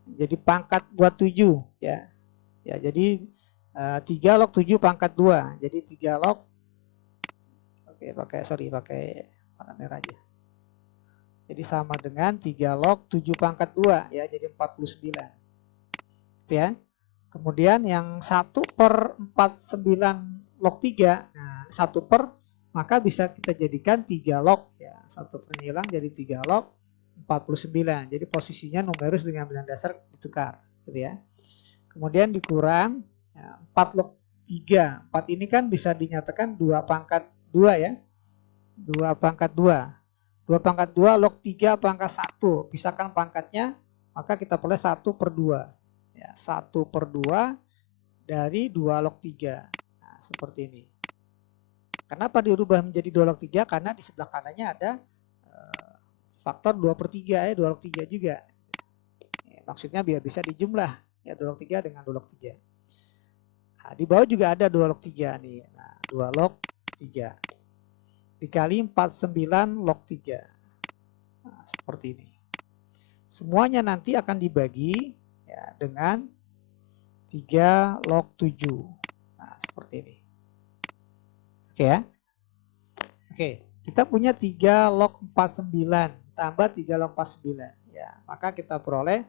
jadi pangkat buat 7 ya. Ya, jadi 3 log 7 pangkat 2. Jadi 3 log, oke pakai warna merah aja. Jadi sama dengan 3 log 7 pangkat 2 ya, jadi 49. Gitu ya. Kemudian yang 1/49 log 3, nah 1 per, maka bisa kita jadikan 3 log ya. 1 per hilang jadi 3 log 49. Jadi posisinya numerus dengan bilangan dasar ditukar gitu ya. Kemudian dikurang ya, 4 log 3. 4 ini kan bisa dinyatakan 2 pangkat 2 ya. 2 pangkat 2. 2 pangkat 2 log 3 pangkat 1. Pisahkan pangkatnya, maka kita peroleh 1 per 2. Ya, 1 per 2 dari 2 log 3. Nah, seperti ini. Kenapa dirubah menjadi 2 log 3? Karena di sebelah kanannya ada faktor 2 per 3 ya, 2 log 3 juga. Ya, maksudnya biar bisa dijumlah ya 2 log 3 dengan 2 log 3. Nah, di bawah juga ada 2 log 3 nih. Nah, 2 log 3 dikali 49 log 3. Nah, seperti ini. Semuanya nanti akan dibagi ya, dengan 3 log 7. Nah, seperti ini. Oke ya. Oke, kita punya 3 log 49 tambah 3 log 49 ya. Maka kita peroleh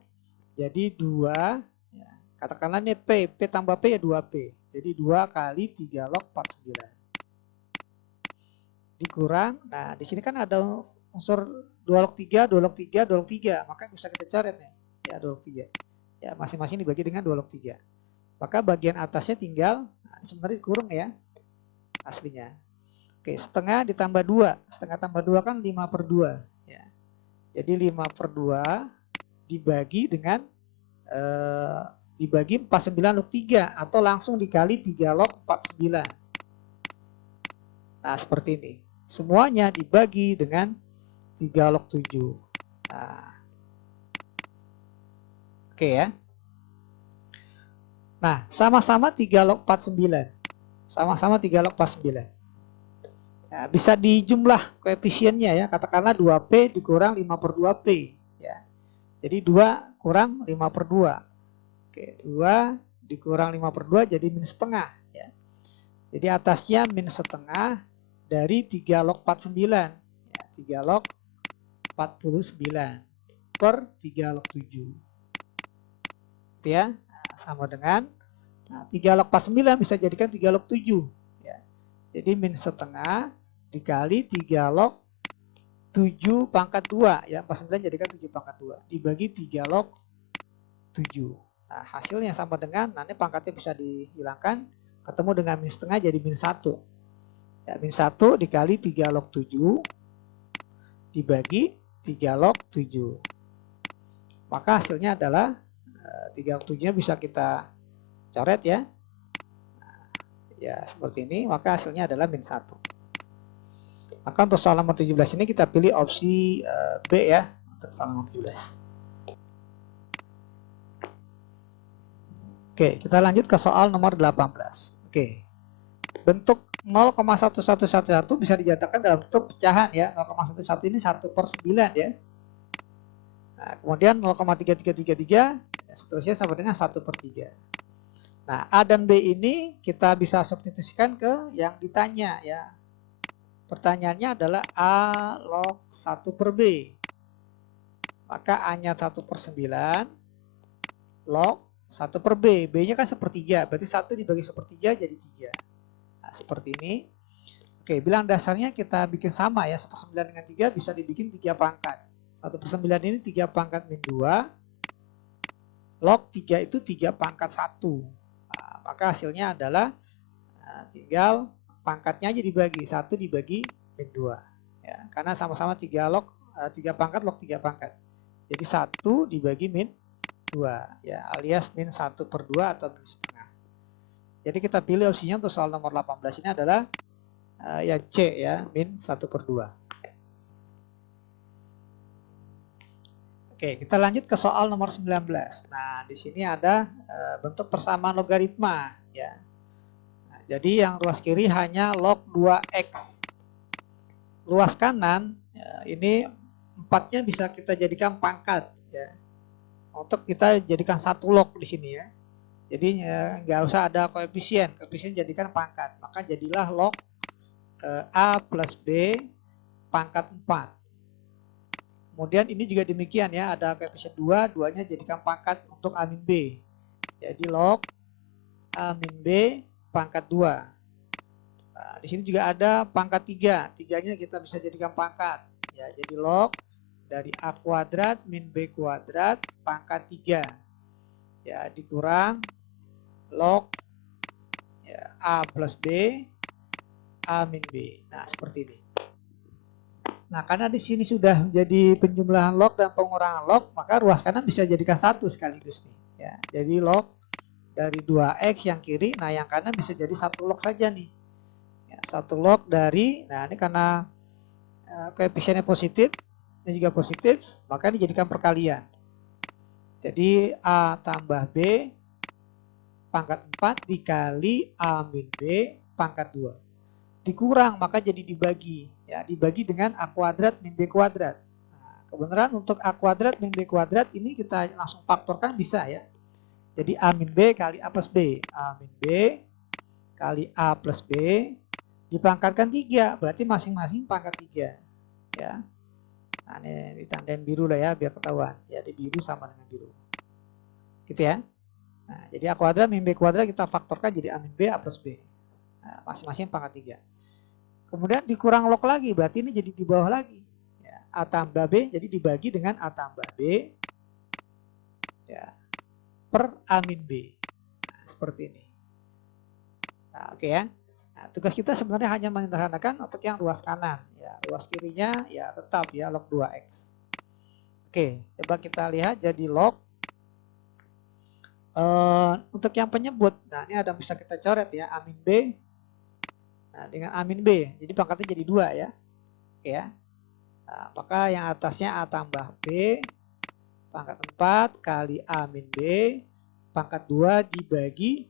jadi 2 ya. Katakanlah ini P tambah P ya 2P. Jadi 2 kali 3 log 49. Dikurang, nah di sini kan ada unsur 2 log 3, 2 log 3, 2 log 3, maka bisa kita coret nih. Ya 2 log 3. Ya masing-masing dibagi dengan 2 log 3. Maka bagian atasnya tinggal, nah, sebenarnya dikurung ya aslinya. Oke, setengah ditambah 2. Setengah tambah 2 kan 5 per 2 ya. Jadi 5 per 2 dibagi dengan dibagi 49 log 3 atau langsung dikali 3 log 49. Nah, seperti ini. Semuanya dibagi dengan 3 log 7. Nah, oke ya. Nah, sama-sama 3 log 49. Sama-sama 3 log 49. Nah, bisa dijumlah koefisiennya ya. Katakanlah 2P dikurang 5 per 2P. Ya. Jadi 2 kurang 5 per 2. Oke, 2 dikurang 5 per 2 jadi minus setengah. Ya. Jadi atasnya minus setengah dari 3 log 49. Ya, 3 log 49 per 3 log 7. Gitu ya. Nah, sama dengan 3 log 49 bisa jadikan 3 log 7. Ya. Jadi minus setengah dikali 3 log 7 pangkat 2. Ya, 49 jadikan 7 pangkat 2. Dibagi 3 log 7. Nah, hasilnya sama dengan, nanti pangkatnya bisa dihilangkan. Ketemu dengan minus setengah jadi minus 1. Ya, minus 1 dikali 3 log 7 dibagi 3 log 7. Maka hasilnya adalah 3 log 7 nya bisa kita coret ya. Nah, ya seperti ini, maka hasilnya adalah minus 1. Maka untuk soal nomor 17 ini kita pilih opsi B ya, untuk soal nomor 17. Oke, kita lanjut ke soal nomor 18. Oke. Bentuk 0,1111 bisa dinyatakan dalam bentuk pecahan ya. 0,11 ini 1/9 ya. Nah, kemudian 0,3333 Seterusnya sama dengan 1/3. Nah, A dan B ini kita bisa substitusikan ke yang ditanya ya. Pertanyaannya adalah A log 1/B. Maka A-nya 1/9 log 1/B. B-nya kan 1/3, berarti 1 dibagi 1/3 jadi 3. Nah, seperti ini. Oke, bilang dasarnya kita bikin sama ya. 1/9 dengan 3 bisa dibikin 3 pangkat. 1/9 ini 3 pangkat min 2. Log 3 itu 3 pangkat 1. Nah, maka hasilnya adalah tinggal pangkatnya aja dibagi. 1 dibagi min 2. Ya, karena sama-sama 3 pangkat log 3 pangkat. Jadi 1 dibagi min 2 ya, alias min 1/2 atau min setengah. Jadi kita pilih opsinya untuk soal nomor 18 ini adalah yang C ya, min 1/2. Oke, kita lanjut ke soal nomor 19. Nah, di sini ada bentuk persamaan logaritma ya. Nah, jadi yang ruas kiri hanya log 2x. Luas kanan ya, ini 4-nya bisa kita jadikan pangkat ya. Untuk kita jadikan 1 log di sini ya. Jadi nggak usah ada koefisien jadikan pangkat. Maka jadilah log A plus B pangkat 4. Kemudian ini juga demikian ya, ada koefisien 2, 2-nya jadikan pangkat untuk A min B. Jadi log A min B pangkat 2. Nah, di sini juga ada pangkat 3, 3-nya kita bisa jadikan pangkat. Ya, jadi log dari A kuadrat min B kuadrat pangkat 3. Ya, dikurang log ya, A plus B A min B. Nah, seperti ini. Nah, karena di sini sudah jadi penjumlahan log dan pengurangan log, maka ruas kanan bisa jadikan 1 sekaligus nih. Ya, jadi log dari 2x yang kiri, nah yang kanan bisa jadi 1 log saja nih. Ya, 1 log dari, nah ini karena koefisiennya positif, ini juga positif, maka dijadikan perkalian. Jadi A tambah B pangkat 4 dikali A min B pangkat 2. Dikurang, maka jadi dibagi. Ya, dibagi dengan A kuadrat min B kuadrat. Nah, kebenaran untuk A kuadrat min B kuadrat ini kita langsung faktorkan bisa ya. Jadi A min B kali A plus B. A min B kali A plus B dipangkatkan 3. Berarti masing-masing pangkat 3. Ya. Nah, ini ditandain biru lah ya biar ketahuan. Jadi biru sama dengan biru. Gitu ya. Nah, jadi A kuadrat min B kuadrat kita faktorkan jadi A min B A plus B. Nah, masing-masing pangkat 3. Kemudian dikurang log lagi, berarti ini jadi di bawah lagi. Ya, A tambah B, jadi dibagi dengan A tambah B ya, per A min B. Nah, seperti ini. Nah, oke ya. Nah, tugas kita sebenarnya hanya menyederhanakan untuk yang ruas kanan. Ya, ruas kirinya ya tetap ya log 2x. Oke, coba kita lihat jadi log. Untuk yang penyebut, nah ini ada bisa kita coret ya, A min B. Nah, dengan A min B, jadi pangkatnya jadi 2 ya. Oke ya. Nah, maka yang atasnya A tambah B pangkat 4 kali A min B pangkat 2 dibagi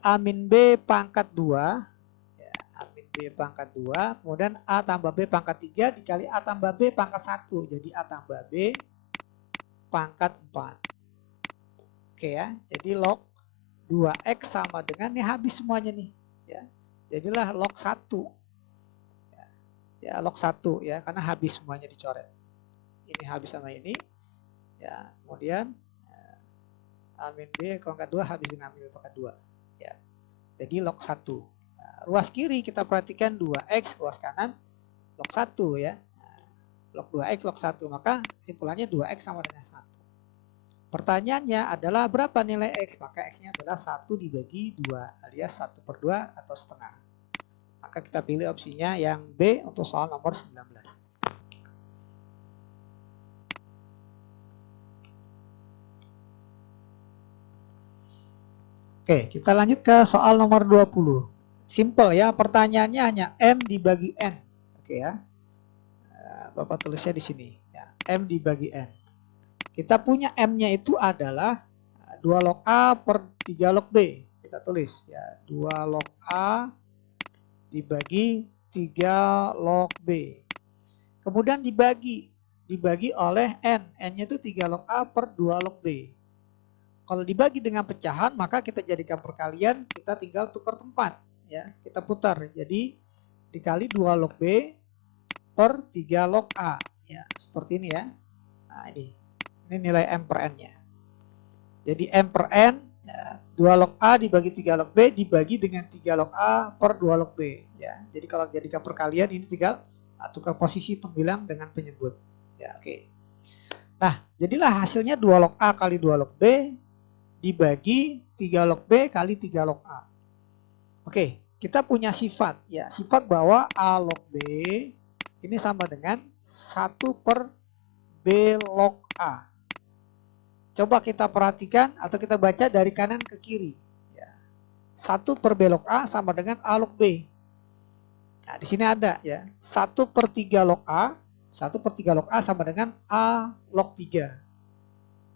A min B pangkat 2 ya, A min B pangkat 2, kemudian A tambah B pangkat 3 dikali A tambah B pangkat 1, jadi A tambah B pangkat 4. Oke ya, jadi log 2x sama dengan, ini habis semuanya nih ya. Jadilah log 1. Ya, log 1 ya, karena habis semuanya dicoret. Ini habis sama ini. Ya, kemudian A min B pangkat 2 habis dengan A min B pangkat 2. Ya. Jadi log 1. Nah, ruas kiri kita perhatikan 2x, ruas kanan log 1 ya. Nah, log 2x log 1, maka kesimpulannya 2x sama dengan 1. Pertanyaannya adalah berapa nilai x? Maka x-nya adalah 1 dibagi 2 alias 1/2 atau setengah. Maka kita pilih opsinya yang B untuk soal nomor 19. Oke, kita lanjut ke soal nomor 20. Simple ya, pertanyaannya hanya M dibagi N. Oke ya. Bapak tulisnya di sini. Ya, M dibagi N. Kita punya M-nya itu adalah 2 log A per 3 log B. Kita tulis ya, 2 log A dibagi 3 log B. Kemudian dibagi oleh N. N-nya itu 3 log A per 2 log B. kalau dibagi dengan pecahan maka kita jadikan perkalian, kita tinggal tukar tempat ya, kita putar. Jadi dikali 2 log B per 3 log A ya, seperti ini ya. Nah, ini nilai M per N-nya. Jadi M per N ya, 2 log A dibagi 3 log B dibagi dengan 3 log A per 2 log B ya. Jadi kalau jadikan perkalian ini tinggal tukar posisi pembilang dengan penyebut ya. Oke. Nah, jadilah hasilnya 2 log A kali 2 log B dibagi 3 log B kali 3 log A. Oke, kita punya sifat ya, sifat bahwa A log B ini sama dengan 1 per B log A. Coba kita perhatikan atau kita baca dari kanan ke kiri ya. 1 per B log A sama dengan A log B. Nah, di sini ada ya, 1 per 3 log A, 1 per 3 log A sama dengan A log 3.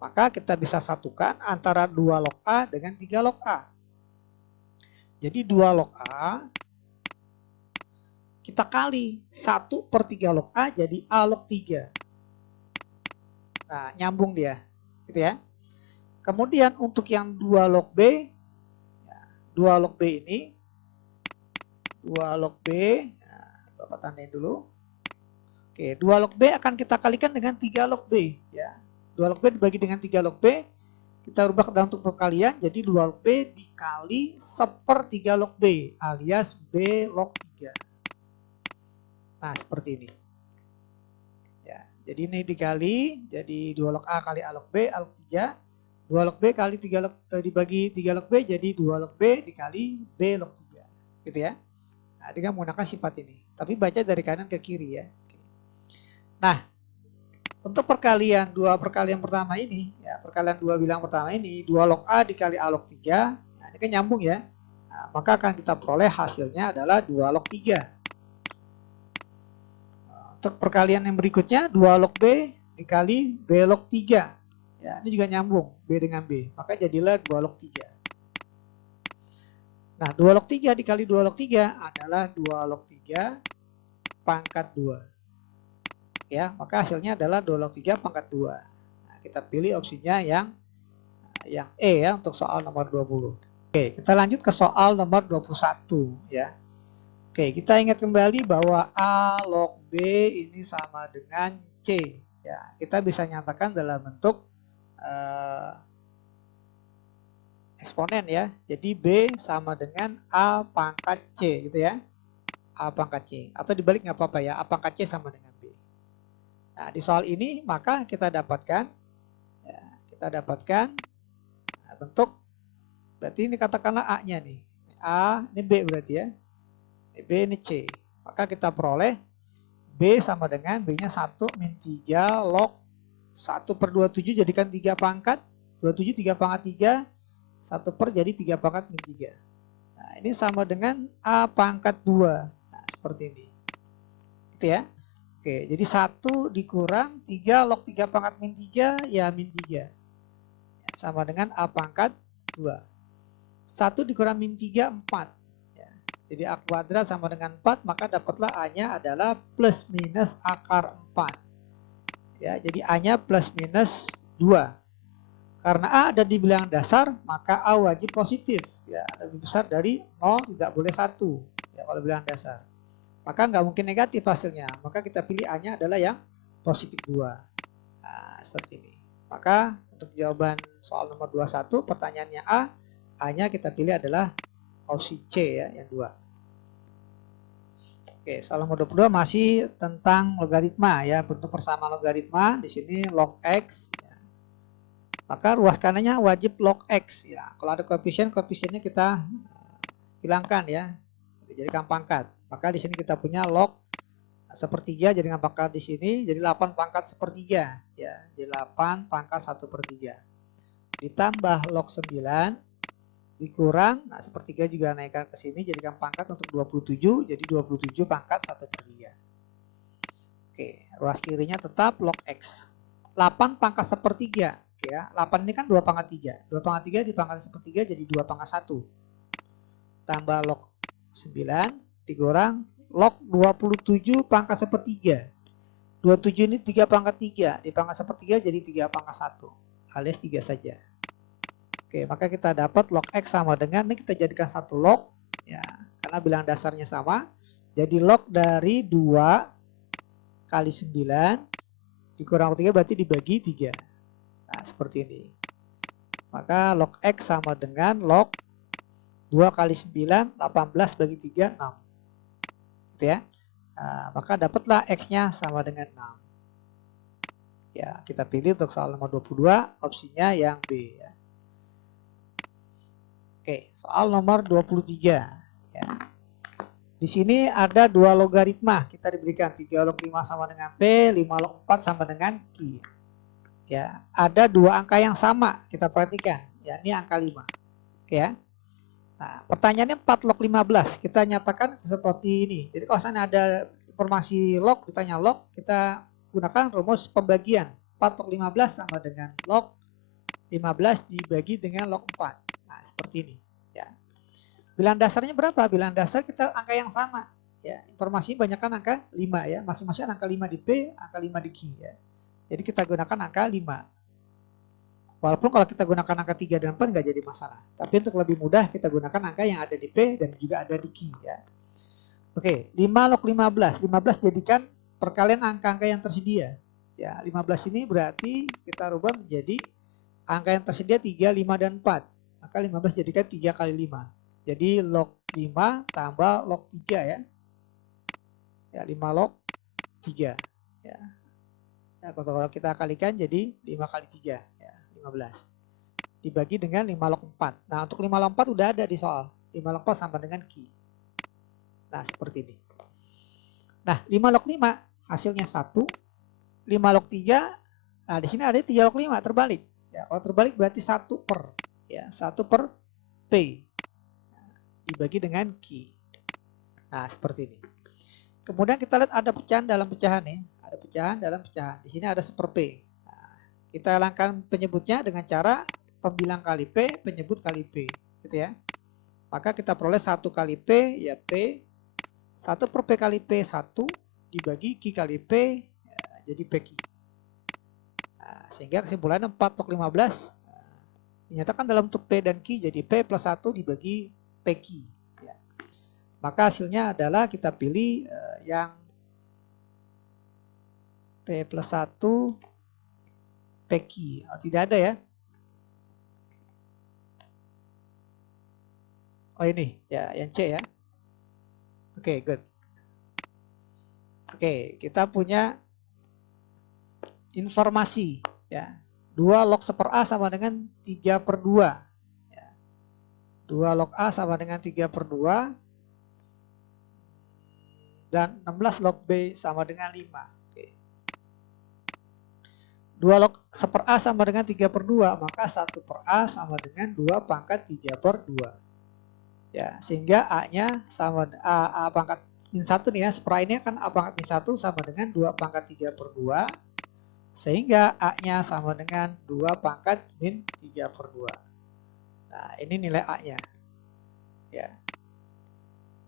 Maka kita bisa satukan antara 2 log A dengan 3 log A. Jadi 2 log A kita kali 1 per 3 log A jadi A log 3. Nah, nyambung dia. Gitu ya. Kemudian untuk yang 2 log B, 2 log B ini, 2 log B, nah, Bapak tandain dulu. Oke, 2 log B akan kita kalikan dengan 3 log B ya. 2 log B dibagi dengan 3 log B, kita rubah dalam bentuk perkalian, jadi 2 log B dikali 1/3 log B alias B log 3. Nah, seperti ini. Ya, jadi ini dikali, jadi 2 log A kali A log B, A log 3. 2 log B kali 3 log dibagi 3 log B jadi 2 log B dikali B log 3. Gitu ya. Nah, dengan menggunakan sifat ini. Tapi baca dari kanan ke kiri ya. Nah, untuk perkalian 2 perkalian pertama ini, ya, perkalian 2 bilang pertama ini, 2 log A dikali A log 3, nah, ini kan nyambung ya. Nah, maka akan kita peroleh hasilnya adalah 2 log 3. Nah, untuk perkalian yang berikutnya, 2 log B dikali B log 3. Ya, ini juga nyambung, B dengan B. Maka jadilah 2 log 3. Nah, 2 log 3 dikali 2 log 3 adalah 2 log 3 pangkat 2. Ya, maka hasilnya adalah 2 log 3 pangkat 2. Nah, kita pilih opsinya yang E ya untuk soal nomor 20. Oke, kita lanjut ke soal nomor 21 ya. Oke, kita ingat kembali bahwa A log B ini sama dengan C. Ya, kita bisa nyatakan dalam bentuk eksponen ya. Jadi B sama dengan A pangkat C gitu ya. A pangkat C. Atau dibalik nggak apa-apa ya. A pangkat C sama dengan B. Nah, di soal ini maka kita dapatkan bentuk, berarti ini katakanlah A-nya nih. A, ini B berarti ya. Ini B, ini C. Maka kita peroleh B sama dengan B-nya 1 min 3 log 1/27 jadikan 3 pangkat. 27 3 pangkat 3. 1 per jadi 3 pangkat min 3. Nah, ini sama dengan A pangkat 2. Nah, seperti ini. Gitu ya. Oke, jadi 1 dikurang 3 log 3 pangkat min 3 ya min 3. Sama dengan A pangkat 2. 1 dikurang min 3, 4. Ya, jadi A kuadrat sama dengan 4, maka dapatlah A-nya adalah plus minus akar 4. Ya, jadi A-nya plus minus 2. Karena A ada di bilangan dasar, maka A wajib positif. Ya, lebih besar dari 0, tidak boleh 1. Ya, kalau bilangan dasar. Maka nggak mungkin negatif hasilnya. Maka kita pilih A-nya adalah yang positif 2. Nah, seperti ini. Maka untuk jawaban soal nomor 21, pertanyaannya A, A-nya kita pilih adalah opsi C ya, yang 2. Oke, soal nomor 22 masih tentang logaritma ya, bentuk persamaan logaritma. Di sini log X. Ya. Maka ruas kanannya wajib log X ya. Kalau ada koefisiennya kita hilangkan ya. Jadikan pangkat. Maka di sini kita punya log 1/3 jadikan pangkat di sini jadi 8 pangkat 1/3 ya. Jadi 8 pangkat 1/3. Ditambah log 9 dikurang, nah 1/3 juga naikkan ke sini jadikan pangkat untuk 27 jadi 27 pangkat 1/3. Oke, ruas kirinya tetap log X. 8 pangkat 1/3 ya. 8 ini kan 2 pangkat 3. 2 pangkat 3 dipangkat 1/3 jadi 2 pangkat 1. Tambah log 9 dikurang log 27 pangkat 1/3. 27 ini 3 pangkat 3. Dipangkat 1/3 jadi 3 pangkat 1. Alias 3 saja. Oke, maka kita dapat log X sama dengan, ini kita jadikan satu log ya, karena bilang dasarnya sama. Jadi log dari 2 kali 9 dikurang 3 berarti dibagi 3. Nah, seperti ini. Maka log X sama dengan log 2 kali 9, 18 bagi 3, 6. Gitu ya. Nah, maka dapatlah X-nya sama dengan 6. Ya, kita pilih untuk soal nomor 22, opsinya yang B ya. Oke, soal nomor 23 ya. Di sini ada dua logaritma, kita diberikan 3 log 5 sama dengan P, 5 log 4 sama dengan Q. Ya, ada dua angka yang sama, kita perhatikan. Ya, ini angka 5. Oke ya. Nah, pertanyaannya 4 log 15, kita nyatakan seperti ini. Jadi kalau misalnya ada informasi log, ditanya log, kita gunakan rumus pembagian. 4 log 15 sama dengan log 15 dibagi dengan log 4. Nah, seperti ini ya. Bilangan dasarnya berapa? Bilangan dasar kita angka yang sama ya. Informasi banyakkan angka 5 ya. Masing-masing angka 5 di P, angka 5 di Q ya. Jadi kita gunakan angka 5. Walaupun kalau kita gunakan angka 3 dan 4 nggak jadi masalah. Tapi untuk lebih mudah kita gunakan angka yang ada di P dan juga ada di Q ya. Oke, 5 log 15. 15 jadikan perkalian angka-angka yang tersedia. Ya, 15 ini berarti kita rubah menjadi angka yang tersedia 3, 5, dan 4. Maka 15 jadikan 3 kali 5. Jadi log 5 tambah log 3 ya. Ya, 5 log 3. Ya. Ya, kalau kita kalikan jadi 5 kali 3. Ya, 15. Dibagi dengan 5 log 4. Nah, untuk 5 log 4 udah ada di soal. 5 log 4 sama dengan Q. Nah, seperti ini. Nah, 5 log 5 hasilnya 1. 5 log 3. Nah, di sini ada 3 log 5 terbalik. Ya, kalau terbalik berarti 1 per ya, 1 per P dibagi dengan Q. Nah, seperti ini. Kemudian kita lihat ada pecahan dalam pecahan ya. Ada pecahan dalam pecahan. Di sini ada 1 per P. Nah, kita hilangkan penyebutnya dengan cara pembilang kali P, penyebut kali P, gitu ya. Maka kita peroleh 1 kali P ya P. 1 per P kali P 1 dibagi Q kali P ya, jadi PQ. Nah, sehingga kesimpulannya 4 log 15 dinyatakan dalam bentuk P dan Q jadi P plus 1 dibagi PQ ya. Maka hasilnya adalah kita pilih yang P plus 1 PQ. Oh, tidak ada ya. Oh, ini ya, yang C ya. Oke, good. Oke, kita punya informasi ya. 2 log 1 per A sama dengan 3 per 2 ya. 2 log A sama dengan 3 per 2 dan 16 log B sama dengan 5. Oke. 2 log 1 per A sama dengan 3 per 2, maka 1 per A sama dengan 2 pangkat 3 per 2 ya, sehingga A-nya sama A pangkat min 1 nih ya, 1 per A ini kan A pangkat min 1 sama dengan 2 pangkat 3 per 2, sehingga A-nya sama dengan 2 pangkat min 3 per 2. Nah, ini nilai A-nya ya.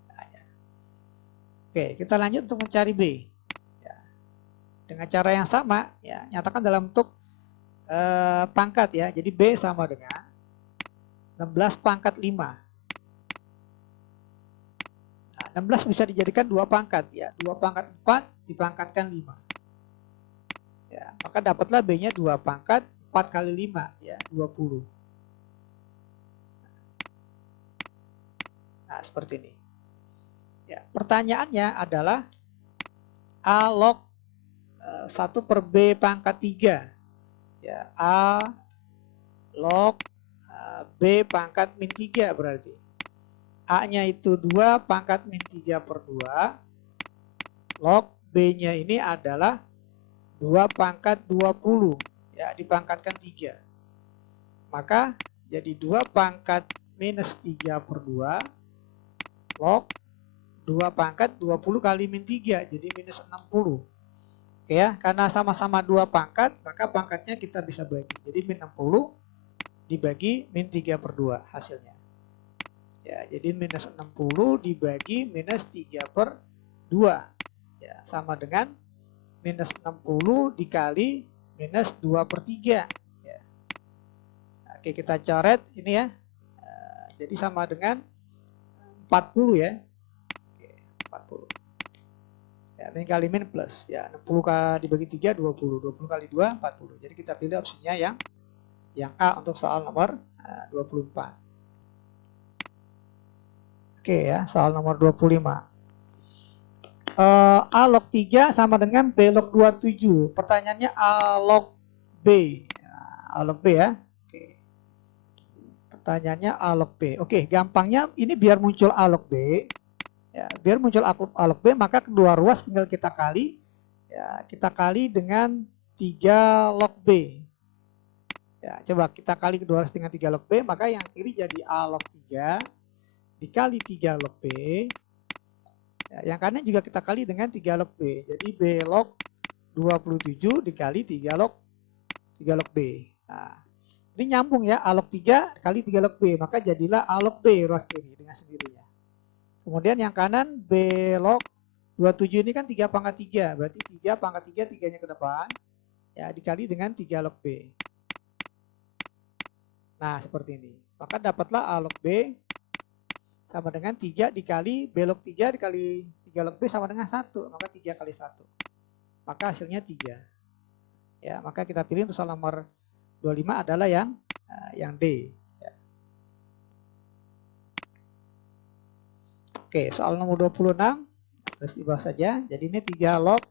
A-nya. Oke, kita lanjut untuk mencari B ya. Dengan cara yang sama ya, nyatakan dalam bentuk pangkat ya. Jadi B sama dengan 16 pangkat 5. 16 bisa dijadikan 2 pangkat ya. 2 pangkat 4 dipangkatkan 5. Ya, maka dapatlah B-nya 2 pangkat 4 kali 5 ya, 20. Nah, seperti ini. Ya, pertanyaannya adalah A log 1 per B pangkat 3. Ya, A log B pangkat min 3 berarti. A-nya itu 2 pangkat min 3 per 2. Log B-nya ini adalah 2 pangkat 20. Ya, dipangkatkan 3. Maka jadi 2 pangkat minus 3 per 2. Log 2 pangkat 20 kali min 3. Jadi minus 60. Oke ya, karena sama-sama 2 pangkat, maka pangkatnya kita bisa bagi. Jadi min 60 dibagi min 3 per 2 hasilnya. Ya, jadi minus 60 dibagi minus 3 per 2. Ya, sama dengan minus 60 dikali minus 2 per 3. Ya. Nah, Oke, kita coret ini ya. Jadi sama dengan 40 ya. Oke, 40. Ya, min kali min plus. Ya, 60 kali dibagi 3 20. 20 kali 2 40. Jadi kita pilih opsinya yang A untuk soal nomor 24. Oke ya, soal nomor 25. A log 3 sama dengan B log 27. Pertanyaannya A log B. A log B ya. Oke. Pertanyaannya A log B. Oke, gampangnya ini biar muncul A log B. Ya, biar muncul A log B, maka kedua ruas tinggal kita kali. Ya, kita kali dengan 3 log B. Ya, coba kita kali kedua ruas dengan 3 log B, maka yang kiri jadi A log 3 dikali 3 log B. Ya, yang kanan juga kita kali dengan 3 log B. Jadi B log 27 dikali 3 log B. Nah, ini nyambung ya, A log 3 kali 3 log B. Maka jadilah A log B ruas kiri dengan sendirinya. Kemudian yang kanan B log 27 ini kan 3 pangkat 3. Berarti 3 pangkat 3, 3-nya ke depan. Ya, dikali dengan 3 log B. Nah, seperti ini. Maka dapatlah A log B sama dengan 3 dikali B log 3 dikali 3 log B sama dengan 1. Maka 3 kali 1. Maka hasilnya 3. Ya, maka kita pilih untuk soal nomor 25 adalah yang D. Ya. Oke, soal nomor 26. Terus di bawah saja. Jadi ini 3 log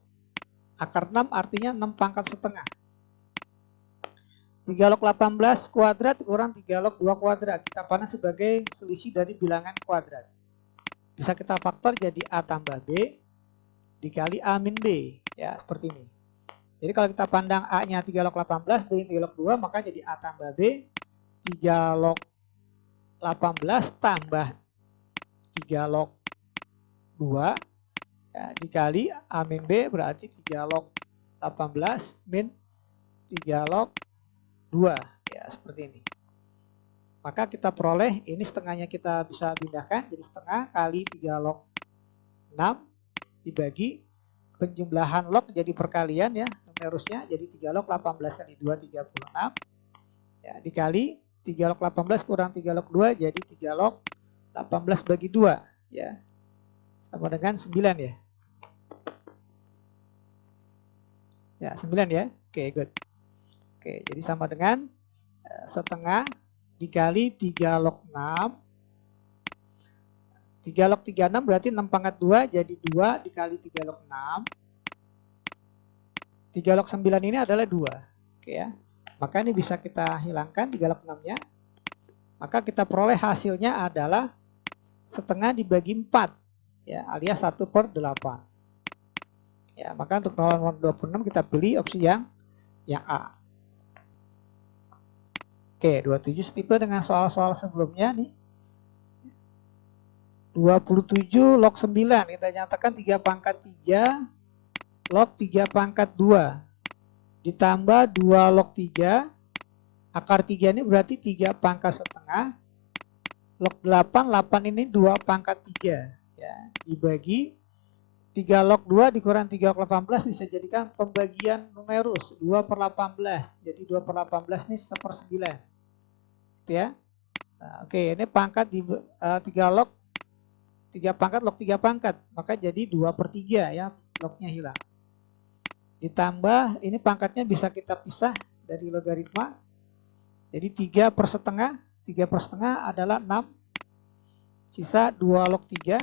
akar 6 artinya 6 pangkat setengah. 3 log 18 kuadrat kurang 3 log 2 kuadrat. Kita pandang sebagai selisih dari bilangan kuadrat. Bisa kita faktor jadi A tambah B dikali A min B. Ya, seperti ini. Jadi kalau kita pandang A-nya 3 log 18, B 3 log 2, maka jadi A tambah B 3 log 18 tambah 3 log 2 ya, dikali A min B berarti 3 log 18 min 3 log 2 ya, seperti ini. Maka kita peroleh ini setengahnya kita bisa pindahkan jadi setengah kali 3 log 6 dibagi penjumlahan log jadi perkalian ya, numerusnya jadi 3 log 18 kali 2 36 ya, dikali 3 log 18 kurang 3 log 2 jadi 3 log 18 bagi 2 ya, sama dengan 9 ya. Ya, 9 ya. Oke, good. Oke, jadi sama dengan setengah dikali 3 log 6. 3 log 36 berarti 6 pangkat 2 jadi 2 dikali 3 log 6. 3 log 9 ini adalah 2. Oke ya. Maka ini bisa kita hilangkan 3 log 6-nya. Maka kita peroleh hasilnya adalah setengah dibagi 4 ya, alias 1/8. Ya, maka untuk nomor 26 kita pilih opsi yang A. Oke, 27 setipe dengan soal-soal sebelumnya nih. 27 log 9 kita nyatakan 3 pangkat 3 log 3 pangkat 2 ditambah 2 log 3 akar 3 ini berarti 3 pangkat setengah log 8 ini 2 pangkat 3 ya, dibagi 3 log 2 dikurang 3 log 18 bisa jadikan pembagian numerus 2/18. Jadi 2/18 ini 1/9 gitu ya. Nah, oke, ini pangkat di 3 log 3 pangkat log 3 pangkat, maka jadi 2/3 ya, lognya hilang. Ditambah ini pangkatnya bisa kita pisah dari logaritma. Jadi 3/setengah, 3/setengah adalah 6. Sisa 2 log 3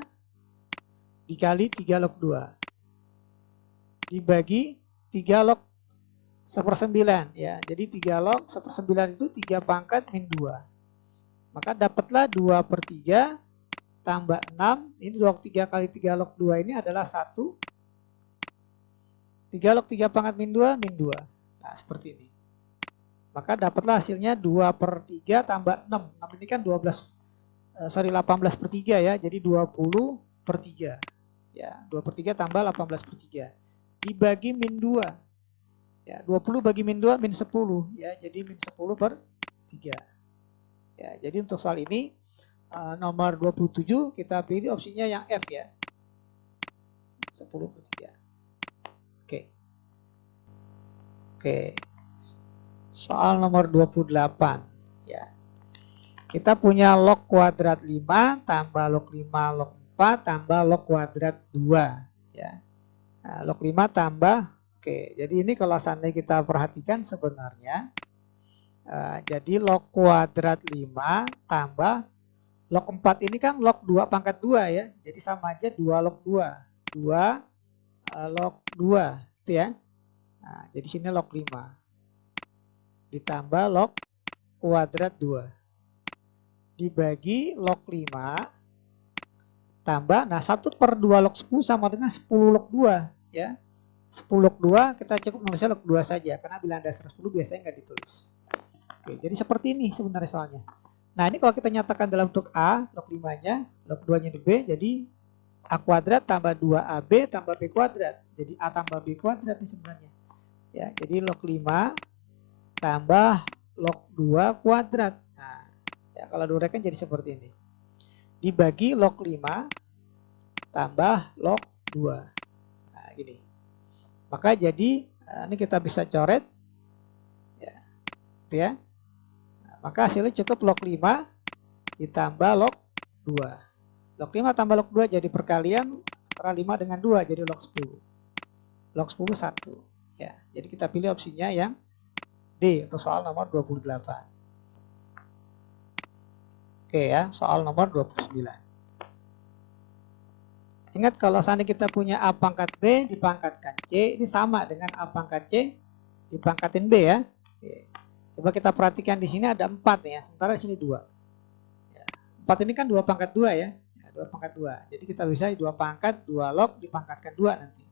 dikali 3 log 2 dibagi 3 log 1/9 ya. Jadi 3 log 1/9 itu 3 pangkat min 2. Maka dapatlah 2/3 tambah 6. Ini log 3 kali 3 log 2 ini adalah 1. 3 log 3 pangkat min 2 min 2. Nah, seperti ini. Maka dapatlah hasilnya 2/3 tambah 6. 6 ini kan 18/3 ya. Jadi 20/3. Ya, 2/3 tambah 18/3 dibagi min 2. Ya, 20 bagi min 2 min 10 ya. Jadi min 10/3. Ya, jadi untuk soal ini nomor 27 kita pilih opsinya yang F ya. 10/3. Oke. Oke. Soal nomor 28 ya. kita punya log kuadrat 5 tambah log 5 log 4 tambah log kuadrat 2 ya. Nah, log 5 tambah, oke, jadi ini kalau seandainya kita perhatikan sebenarnya jadi log kuadrat 5 tambah log 4 ini kan log 2 pangkat 2 ya. Jadi sama aja 2 log 2. 2 log 2 gitu ya. Nah, jadi sini log 5 ditambah log kuadrat 2 dibagi log 5 tambah, nah 1/2 log 10 sama dengan 10 log 2 ya. 10 log 2 kita cukup nulisnya log 2 saja karena bilangan dasar 10 biasanya nggak ditulis. Oke, jadi seperti ini sebenarnya soalnya. Nah, ini kalau kita nyatakan dalam bentuk A, log 5-nya, log 2-nya di B, jadi A kuadrat tambah 2AB tambah B kuadrat. Jadi A tambah B kuadrat ini sebenarnya. Ya, jadi log 5 tambah log 2 kuadrat. Nah, ya kalau diuraikan jadi seperti ini. Dibagi log 5 tambah log 2. Nah, gini. Maka jadi ini kita bisa coret. Ya, gitu ya. Maka hasilnya cukup log 5 ditambah log 2. Log 5 tambah log 2 jadi perkalian antara 5 dengan 2 jadi log 10. Log 10 1. Ya, jadi kita pilih opsinya yang D untuk soal nomor 28. Oke ya, soal nomor 29. Ingat kalau seandainya kita punya A pangkat B dipangkatkan C, ini sama dengan A pangkat C dipangkatin B ya. Oke. Coba kita perhatikan di sini ada 4 ya, sementara di sini 2. Ya, 4 ini kan 2 pangkat 2 ya. 2 pangkat 2. Jadi kita bisa 2 pangkat 2 log dipangkatkan 2 nanti.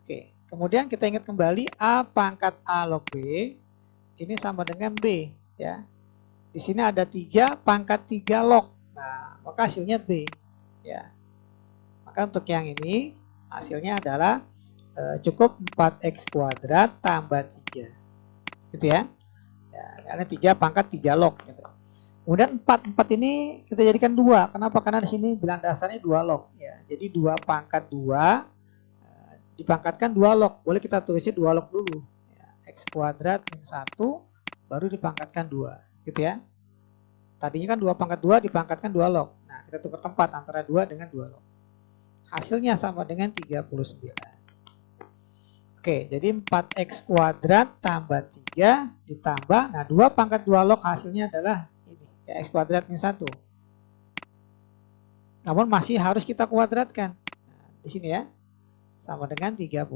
Oke, kemudian kita ingat kembali A pangkat A log B ini sama dengan B ya. Di sini ada 3 pangkat 3 log. Nah, maka hasilnya B ya. Maka untuk yang ini hasilnya adalah cukup 4x kuadrat tambah 3. Gitu ya. Ya, karena 3 pangkat 3 log gitu. Kemudian 4 ini kita jadikan 2. Kenapa? Karena di sini bilangan dasarnya 2 log ya. Jadi 2 pangkat 2 dipangkatkan 2 log. Boleh kita tulisnya 2 log dulu. Ya, x kuadrat min 1 baru dipangkatkan 2 gitu ya. Tadinya kan 2 pangkat 2 dipangkatkan 2 log. Nah, kita tukar tempat antara 2 dengan 2 log. Hasilnya sama dengan 39. Oke, jadi 4x kuadrat tambah 3 ditambah, nah 2 pangkat 2 log hasilnya adalah ini, ya, x kuadrat min 1. Namun masih harus kita kuadratkan. Nah, di sini ya, sama dengan 39.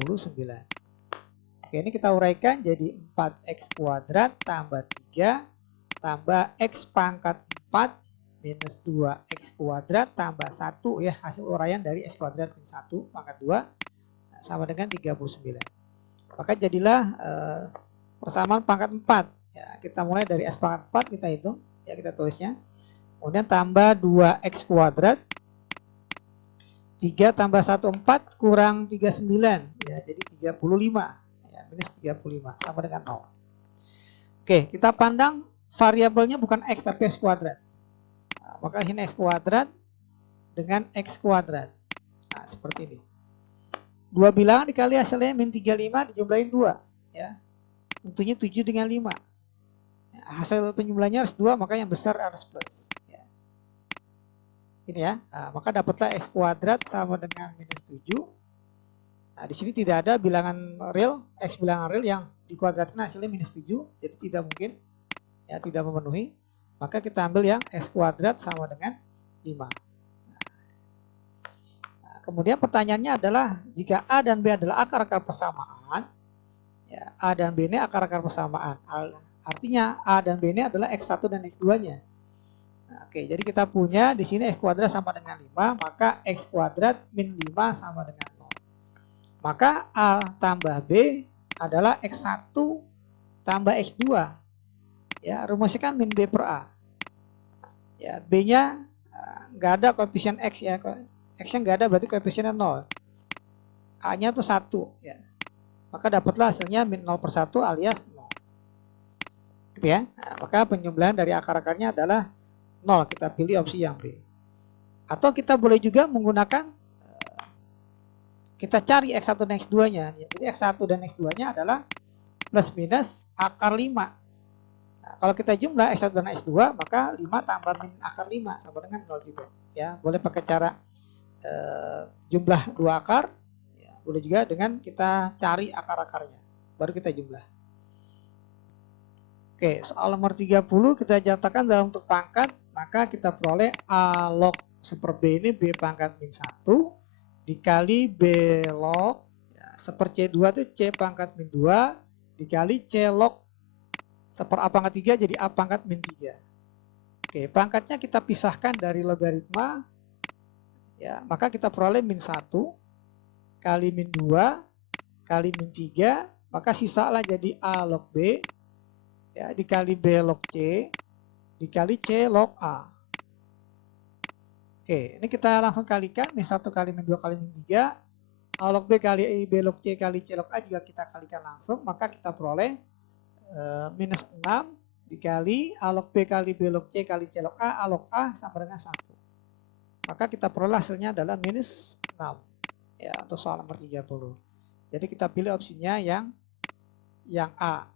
Oke, ini kita uraikan jadi 4x kuadrat tambah 3 tambah x pangkat 4 minus 2x kuadrat tambah 1 ya, hasil uraian dari x kuadrat min 1 pangkat 2 sama dengan 39. Maka jadilah persamaan pangkat 4 ya, kita mulai dari x pangkat 4 kita hitung ya, kita tulisnya, kemudian tambah 2x kuadrat 3 tambah 1 4 kurang 39 ya, jadi 35 ya, minus 35 sama dengan 0. Oke, kita pandang variabelnya bukan x tapi x kuadrat. Nah, maka sini x kuadrat dengan x kuadrat. Nah, seperti ini. 2 bilangan dikali hasilnya min 35 dijumlahin 2 ya. Tentunya 7 dengan 5. Ya, hasil penjumlahnya harus 2, maka yang besar harus plus ya. Ini ya. Nah, maka dapatlah x kuadrat sama dengan minus 7. Nah, di sini tidak ada bilangan real, x bilangan real yang dikuadratkan hasilnya minus 7, jadi tidak mungkin ya, tidak memenuhi. Maka kita ambil yang x kuadrat sama dengan 5. Nah, kemudian pertanyaannya adalah jika A dan B adalah akar-akar persamaan, ya, A dan B ini akar-akar persamaan. Artinya A dan B ini adalah x1 dan x2-nya. Nah, oke, jadi kita punya di sini x kuadrat sama dengan 5, maka x kuadrat min 5 sama dengan 0. Maka A tambah B adalah x1 tambah x2. Ya, rumusnya kan min B per A. Ya, B-nya nggak ada koefisien X ya. X-nya nggak ada berarti koefisiennya 0. A-nya tuh 1 ya. Maka dapatlah hasilnya min 0 per 1 alias 0. Gitu ya. Nah, maka penjumlahan dari akar-akarnya adalah 0. Kita pilih opsi yang B. Atau kita boleh juga menggunakan kita cari X1 dan X2-nya. Jadi X1 dan X2-nya adalah plus minus akar 5. Nah, kalau kita jumlah S1 dan S2, maka 5 tambah min akar 5 sama dengan 0 juga. Ya, boleh pakai cara jumlah 2 akar, ya, boleh juga dengan kita cari akar-akarnya, baru kita jumlah. Oke, soal nomor 30 kita nyatakan dalam bentuk pangkat, maka kita peroleh A log seper B ini B pangkat min 1 dikali B log ya, seper C2 itu C pangkat min 2 dikali C log seper A pangkat 3 jadi A pangkat min 3. Oke, pangkatnya kita pisahkan dari logaritma, ya, maka kita peroleh min 1 kali min 2 kali min 3, maka sisalah jadi A log B ya, dikali B log C dikali C log A. Oke, ini kita langsung kalikan, min 1 kali min 2 kali min 3, A log B kali B log C kali C log A juga kita kalikan langsung, maka kita peroleh minus 6 dikali A log B kali B log C kali C log A log A sama dengan 1. Maka kita peroleh hasilnya adalah minus 6. Ya, untuk soal nomor 30. Jadi kita pilih opsinya yang A.